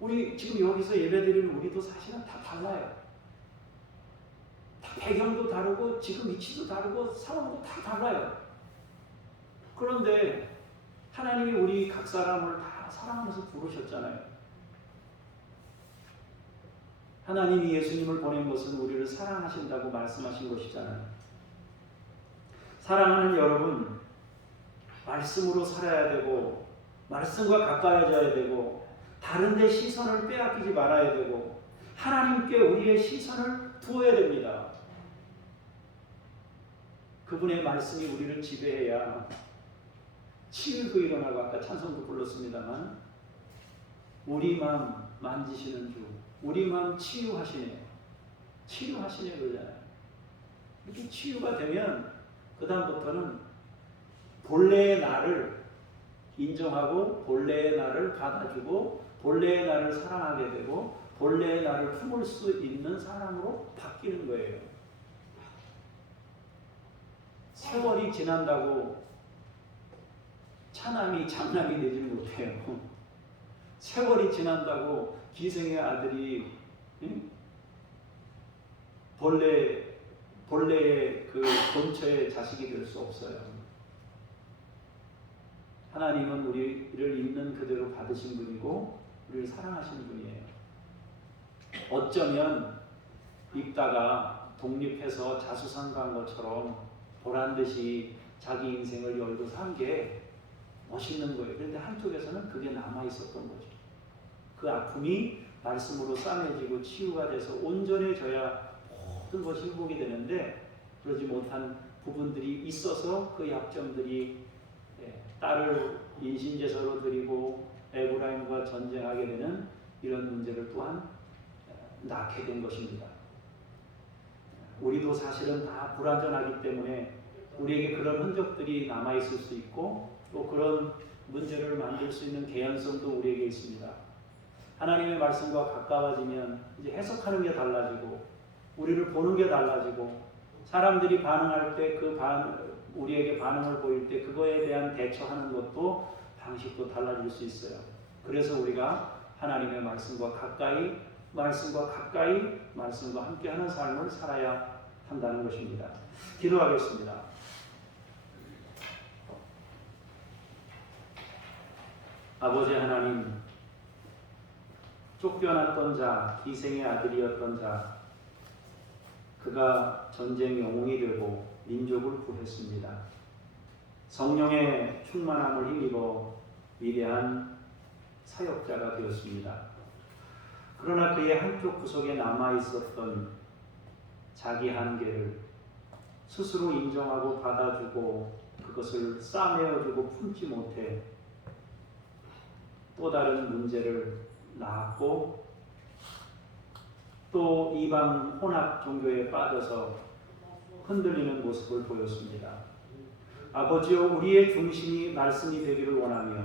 우리 지금 여기서 예배드리는 우리도 사실은 다 달라요. 다 배경도 다르고 지금 위치도 다르고 상황도 다 달라요. 그런데 하나님이 우리 각 사람을 다 사랑하면서 부르셨잖아요. 하나님이 예수님을 보낸 것은 우리를 사랑하신다고 말씀하신 것이잖아요. 사랑하는 여러분, 말씀으로 살아야 되고 말씀과 가까워져야 되고 다른 데 시선을 빼앗기지 말아야 되고 하나님께 우리의 시선을 두어야 됩니다. 그분의 말씀이 우리를 지배해야 치유도 일어나고 아까 찬송도 불렀습니다만 우리 마음 만지시는 주, 우리 마음 치유하시네요. 치유하시네 그러잖아요. 이렇게 치유가 되면 그 다음부터는 본래의 나를 인정하고 본래의 나를 받아주고 본래의 나를 사랑하게 되고 본래의 나를 품을 수 있는 사람으로 바뀌는 거예요. 세월이 지난다고 차남이 장남이 되지는 못해요. 세월이 지난다고 기생의 아들이 본래의 그 본처의 자식이 될 수 없어요. 하나님은 우리를 있는 그대로 받으신 분이고 우리를 사랑하시는 분이에요. 어쩌면 입다가 독립해서 자수성가한 것처럼 보란듯이 자기 인생을 열고 산 게 멋있는 거예요. 그런데 한쪽에서는 그게 남아있었던 거죠. 그 아픔이 말씀으로 싸매지고 치유가 돼서 온전해져야 모든 것이 회복이 되는데 그러지 못한 부분들이 있어서 그 약점들이 딸을 인신제사로 드리고 에브라임과 전쟁하게 되는 이런 문제를 또한 낳게 된 것입니다. 우리도 사실은 다 불완전하기 때문에 우리에게 그런 흔적들이 남아있을 수 있고 또 그런 문제를 만들 수 있는 개연성도 우리에게 있습니다. 하나님의 말씀과 가까워지면 이제 해석하는 게 달라지고 우리를 보는 게 달라지고 사람들이 반응할 때 우리에게 반응을 보일 때 그거에 대한 대처하는 것도 방식도 달라질 수 있어요. 그래서 우리가 하나님의 말씀과 가까이 말씀과 함께하는 삶을 살아야 한다는 것입니다. 기도하겠습니다. 아버지 하나님, 쫓겨났던 자, 기생의 아들이었던 자, 그가 전쟁 영웅이 되고 민족을 구했습니다. 성령의 충만함을 힘입어 위대한 사역자가 되었습니다. 그러나 그의 한쪽 구석에 남아있었던 자기 한계를 스스로 인정하고 받아주고 그것을 싸매어주고 품지 못해 또 다른 문제를 낳았고 또 이방 혼합 종교에 빠져서 흔들리는 모습을 보였습니다. 아버지여, 우리의 중심이 말씀이 되기를 원하며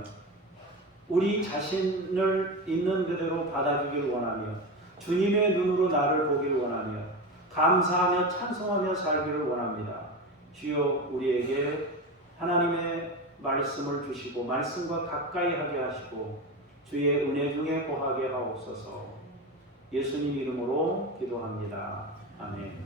우리 자신을 있는 그대로 받아주기를 원하며 주님의 눈으로 나를 보기를 원하며 감사하며 찬송하며 살기를 원합니다. 주여 우리에게 하나님의 말씀을 주시고 말씀과 가까이 하게 하시고 주의 은혜 중에 거하게 하옵소서. 예수님 이름으로 기도합니다. 아멘.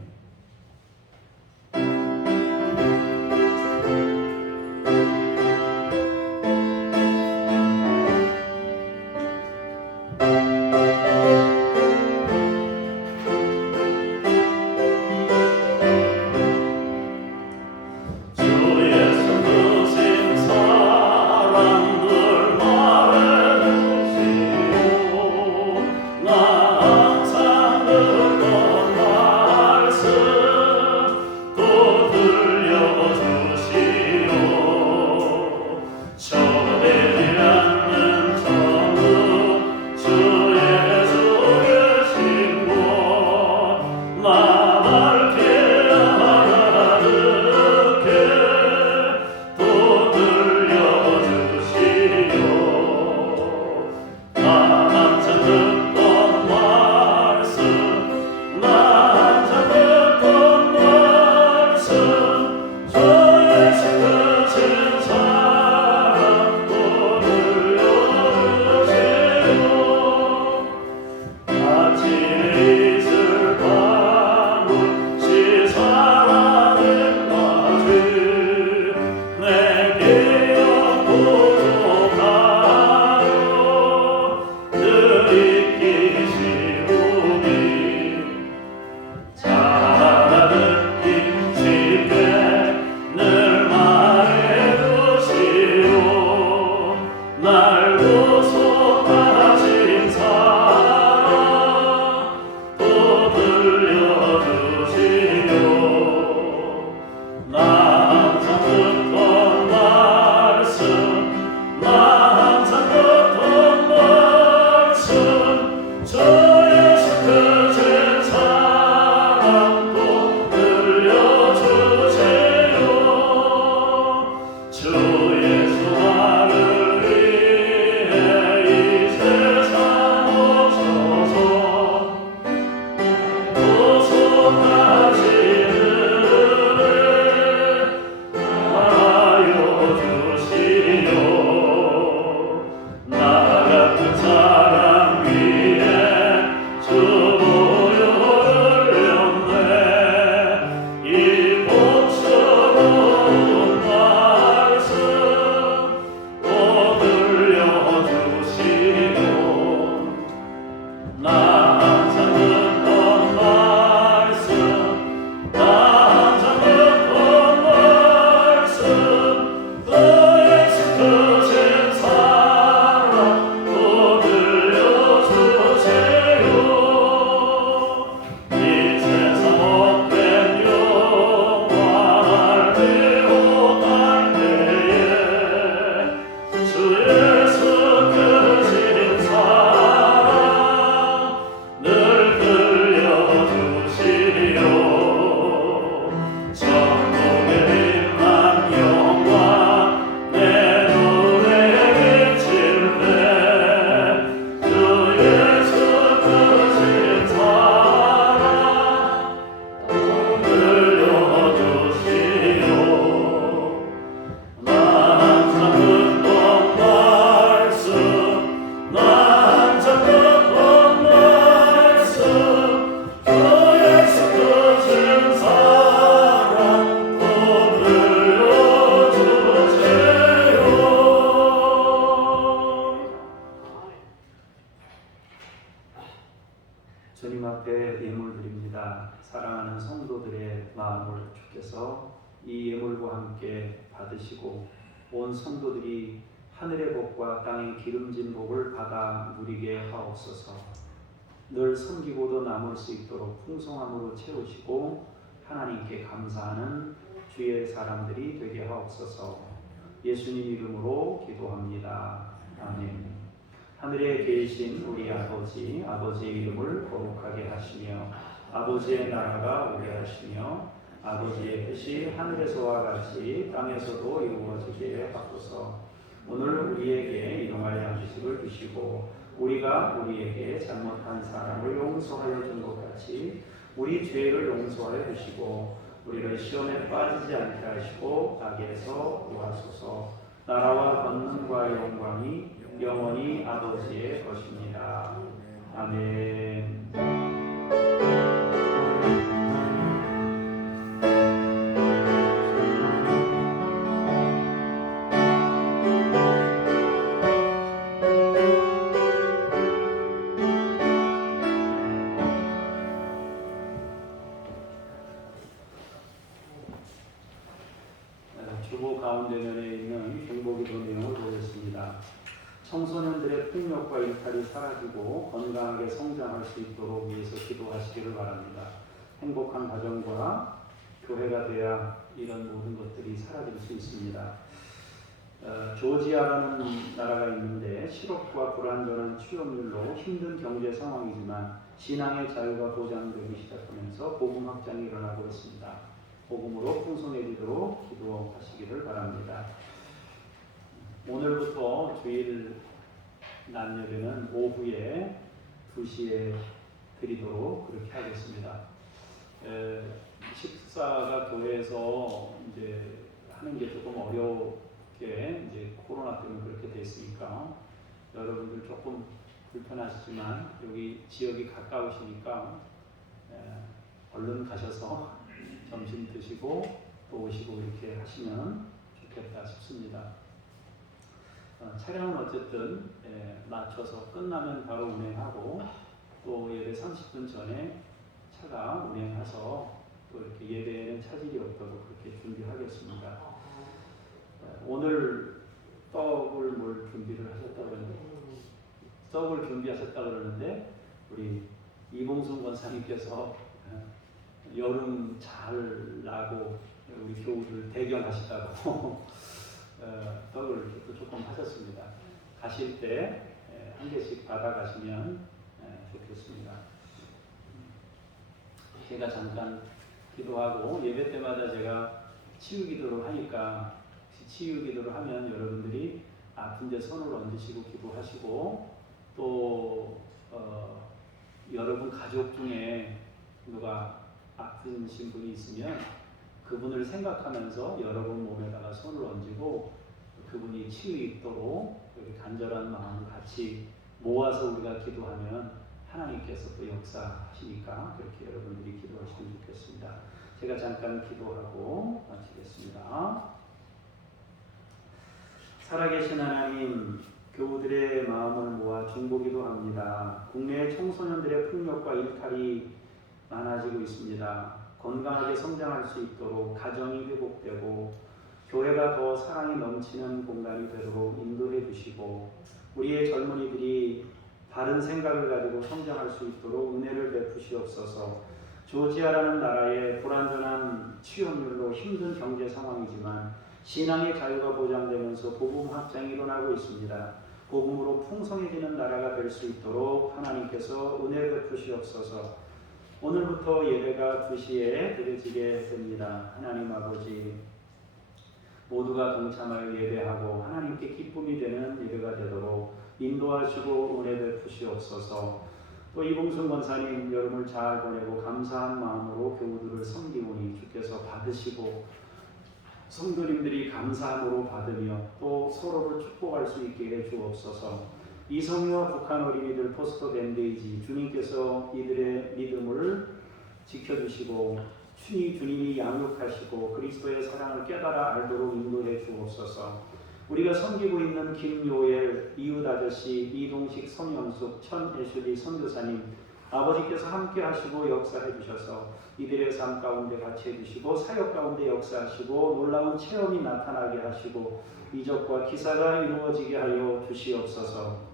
주님 앞에 예물 드립니다. 사랑하는 성도들의 마음을 주께서 이 예물과 함께 받으시고 온 성도들이 하늘의 복과 땅의 기름진 복을 받아 누리게 하옵소서. 늘 섬기고도 남을 수 있도록 풍성함으로 채우시고 하나님께 감사하는 주의 사람들이 되게 하옵소서. 예수님 이름으로 기도합니다. 아멘. 하늘에 계신 우리 아버지, 아버지의 이름을 거룩하게 하시며 아버지의 나라가 오게 하시며 아버지의 뜻이 하늘에서와 같이 땅에서도 이루어지게 하소서. 오늘 우리에게 일용할 양식을 주시고 우리가 우리에게 잘못한 사람을 용서하여 준 것 같이 우리 죄를 용서하여 주시고 우리를 시험에 빠지지 않게 하시고 악에서 구하소서. 나라와 권능과 영광이 영원히 아버지의 것입니다. 아멘. 주보 가운데면에 있는 중보기도 내용을 보겠습니다. 청소년들의 폭력과 일탈이 사라지고 건강하게 성장할 수 있도록 위해서 기도하시기를 바랍니다. 행복한 가정과 교회가 돼야 이런 모든 것들이 사라질 수 있습니다. 조지아라는 나라가 있는데 실업과 불안전한 취업률로 힘든 경제 상황이지만 신앙의 자유가 보장되기 시작하면서 복음 확장이 일어나고 있습니다. 복음으로 풍성해지도록 기도하시기를 바랍니다. 오늘부터 주일 낮 예배는 오후에 2시에 드리도록 그렇게 하겠습니다. 식사가 교회에서 이제 하는 게 조금 어렵게 이제 코로나 때문에 그렇게 됐으니까 여러분들 조금 불편하시지만 여기 지역이 가까우시니까 얼른 가셔서 점심 드시고 또 오시고 이렇게 하시면 좋겠다 싶습니다. 차량은 어쨌든 맞춰서 끝나면 바로 운행하고 또 예배 30분 전에 차가 운행해서 또 이렇게 예배에는 차질이 없도록 그렇게 준비하겠습니다. 오늘 떡을 뭘 준비를 하셨다고 그러는데 떡을 준비하셨다고 그러는데 우리 이봉순 권사님께서 여름 잘 나고 우리 교우들 대견하시다고 떡을 또 조금 하셨습니다. 가실 때 한 개씩 받아가시면 좋겠습니다. 제가 잠깐 기도하고 예배 때마다 제가 치유 기도를 하니까 치유 기도를 하면 여러분들이 아픈 데 손을 얹으시고 기도하시고 또 여러분 가족 중에 누가 아프신 분이 있으면 그분을 생각하면서 여러분 몸에다가 손을 얹고 그분이 치유 있도록 이렇게 간절한 마음을 같이 모아서 우리가 기도하면 하나님께서 또 역사하시니까 그렇게 여러분들이 기도하시면 좋겠습니다. 제가 잠깐 기도하고 마치겠습니다. 살아계신 하나님, 교우들의 마음을 모아 중보기도 합니다. 국내 청소년들의 폭력과 일탈이 많아지고 있습니다. 건강하게 성장할 수 있도록 가정이 회복되고 교회가 더 사랑이 넘치는 공간이 되도록 인도해 주시고 우리의 젊은이들이 바른 생각을 가지고 성장할 수 있도록 은혜를 베푸시옵소서. 조지아라는 나라의 불안전한 취업률로 힘든 경제 상황이지만 신앙의 자유가 보장되면서 복음 확장이 일어나고 있습니다. 복음으로 풍성해지는 나라가 될 수 있도록 하나님께서 은혜 베푸시옵소서. 오늘부터 예배가 2시에 드려지게 됩니다. 하나님 아버지, 모두가 동참하여 예배하고 하나님께 기쁨이 되는 예배가 되도록 인도하시고 은혜 베푸시옵소서. 또 이봉순 권사님 여름을 잘 보내고 감사한 마음으로 교우들을 섬기오니 주께서 받으시고 성도님들이 감사함으로 받으며 또 서로를 축복할 수 있게 해 주옵소서. 이성유와 북한 어린이들 포스터 밴드이지 주님께서 이들의 믿음을 지켜주시고 주님이 양육하시고 그리스도의 사랑을 깨달아 알도록 인도해 주옵소서. 우리가 섬기고 있는 김요엘, 이웃 아저씨, 이동식, 성영숙, 천애슐리 선교사님 아버지께서 함께 하시고 역사해 주셔서 이들의 삶 가운데 같이 해주시고 사역 가운데 역사하시고 놀라운 체험이 나타나게 하시고 이적과 기사가 이루어지게 하여 주시옵소서.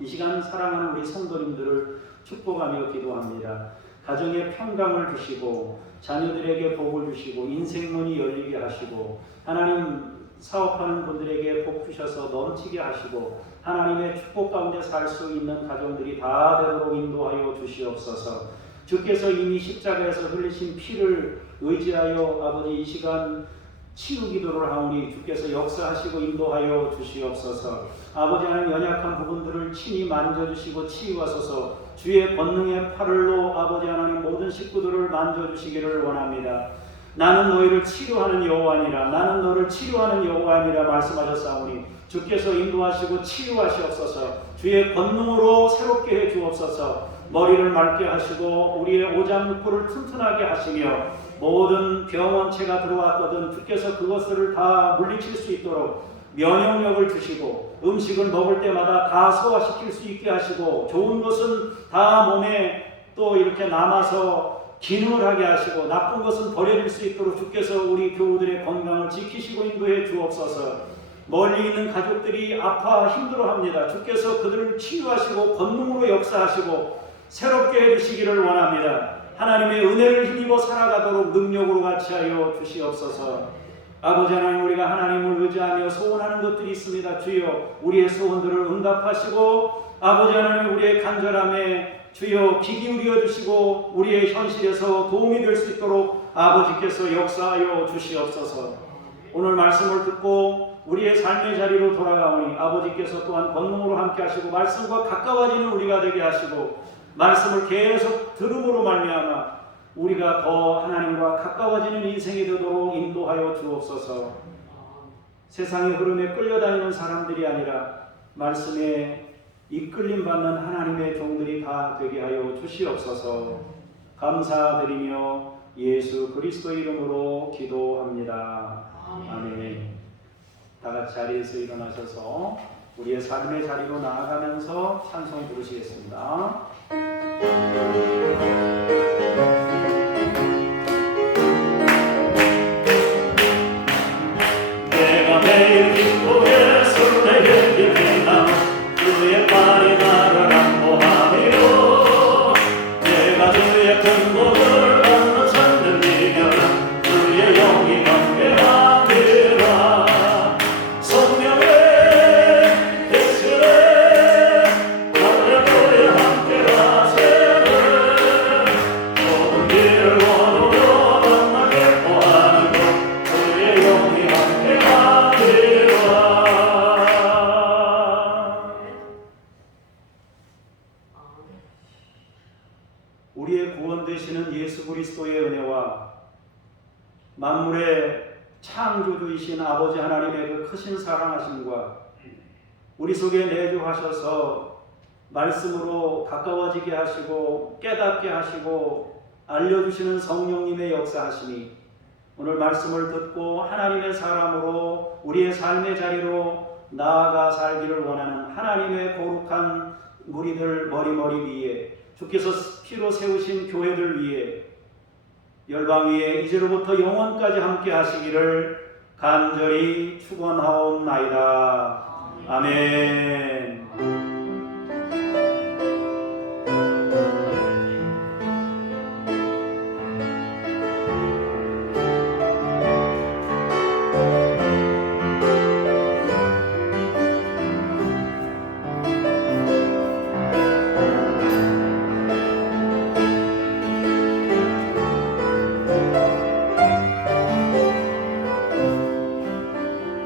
이 시간 사랑하는 우리 성도님들을 축복하며 기도합니다. 가정에 평강을 주시고 자녀들에게 복을 주시고 인생문이 열리게 하시고 하나님 사업하는 분들에게 복 주셔서 넘치게 하시고 하나님의 축복 가운데 살 수 있는 가정들이 다 되도록 인도하여 주시옵소서. 주께서 이미 십자가에서 흘리신 피를 의지하여 아버지 이 시간 치유 기도를 하오니 주께서 역사하시고 인도하여 주시옵소서. 아버지 하나님, 연약한 부분들을 친히 만져주시고 치유하소서. 주의 권능의 팔을로 아버지 하나님 모든 식구들을 만져주시기를 원합니다. 나는 너희를 치료하는 여호와니라, 나는 너를 치료하는 여호와니라 말씀하셨사오니 주께서 인도하시고 치유하시옵소서. 주의 권능으로 새롭게 해 주옵소서. 머리를 맑게 하시고 우리의 오장육부를 튼튼하게 하시며 모든 병원체가 들어왔거든 주께서 그것들을 다 물리칠 수 있도록 면역력을 주시고 음식을 먹을 때마다 다 소화시킬 수 있게 하시고 좋은 것은 다 몸에 또 이렇게 남아서 기능을 하게 하시고 나쁜 것은 버려질 수 있도록 주께서 우리 교우들의 건강을 지키시고 인도해 주옵소서. 멀리 있는 가족들이 아파 힘들어합니다. 주께서 그들을 치유하시고 권능으로 역사하시고 새롭게 해주시기를 원합니다. 하나님의 은혜를 힘입어 살아가도록 능력으로 같이하여 주시옵소서. 아버지 하나님, 우리가 하나님을 의지하며 소원하는 것들이 있습니다. 주여 우리의 소원들을 응답하시고 아버지 하나님, 우리의 간절함에 주여 귀 기울여 주시고 우리의 현실에서 도움이 될 수 있도록 아버지께서 역사하여 주시옵소서. 오늘 말씀을 듣고 우리의 삶의 자리로 돌아가오니 아버지께서 또한 권능으로 함께 하시고 말씀과 가까워지는 우리가 되게 하시고 말씀을 계속 들음으로 말미암아 우리가 더 하나님과 가까워지는 인생이 되도록 인도하여 주옵소서. 세상의 흐름에 끌려다니는 사람들이 아니라 말씀에 이끌림 받는 하나님의 종들이 다 되게 하여 주시옵소서. 감사드리며 예수 그리스도의 이름으로 기도합니다. 아멘. 다 같이 자리에서 일어나셔서 우리의 삶의 자리로 나아가면서 찬송 부르시겠습니다. 내가 매일 기쁨에 설레게 빌리나 주의 팔이 나를 안보하며 내가 주의 큰 복을 받는 찾는 이면 주의 영이 함께하리라. 성령의 대신에 할렐루야 함께하세요. 모든 길을 원으로 만나게 구하는 것 주의 영이 함께하리라. 우리의 구원 되시는 예수 그리스도의 은혜와 만물의 창조주이신 아버지 하나님의 그 크신 사랑하심과 우리 속에 내주하셔서 말씀으로 가까워지게 하시고 깨닫게 하시고 알려주시는 성령님의 역사하심이 오늘 말씀을 듣고 하나님의 사람으로 우리의 삶의 자리로 나아가 살기를 원하는 하나님의 거룩한 무리들 머리머리 위에 주께서 피로 세우신 교회들 위에 열방 위에 이제로부터 영원까지 함께 하시기를 간절히 축원하옵나이다. 아멘.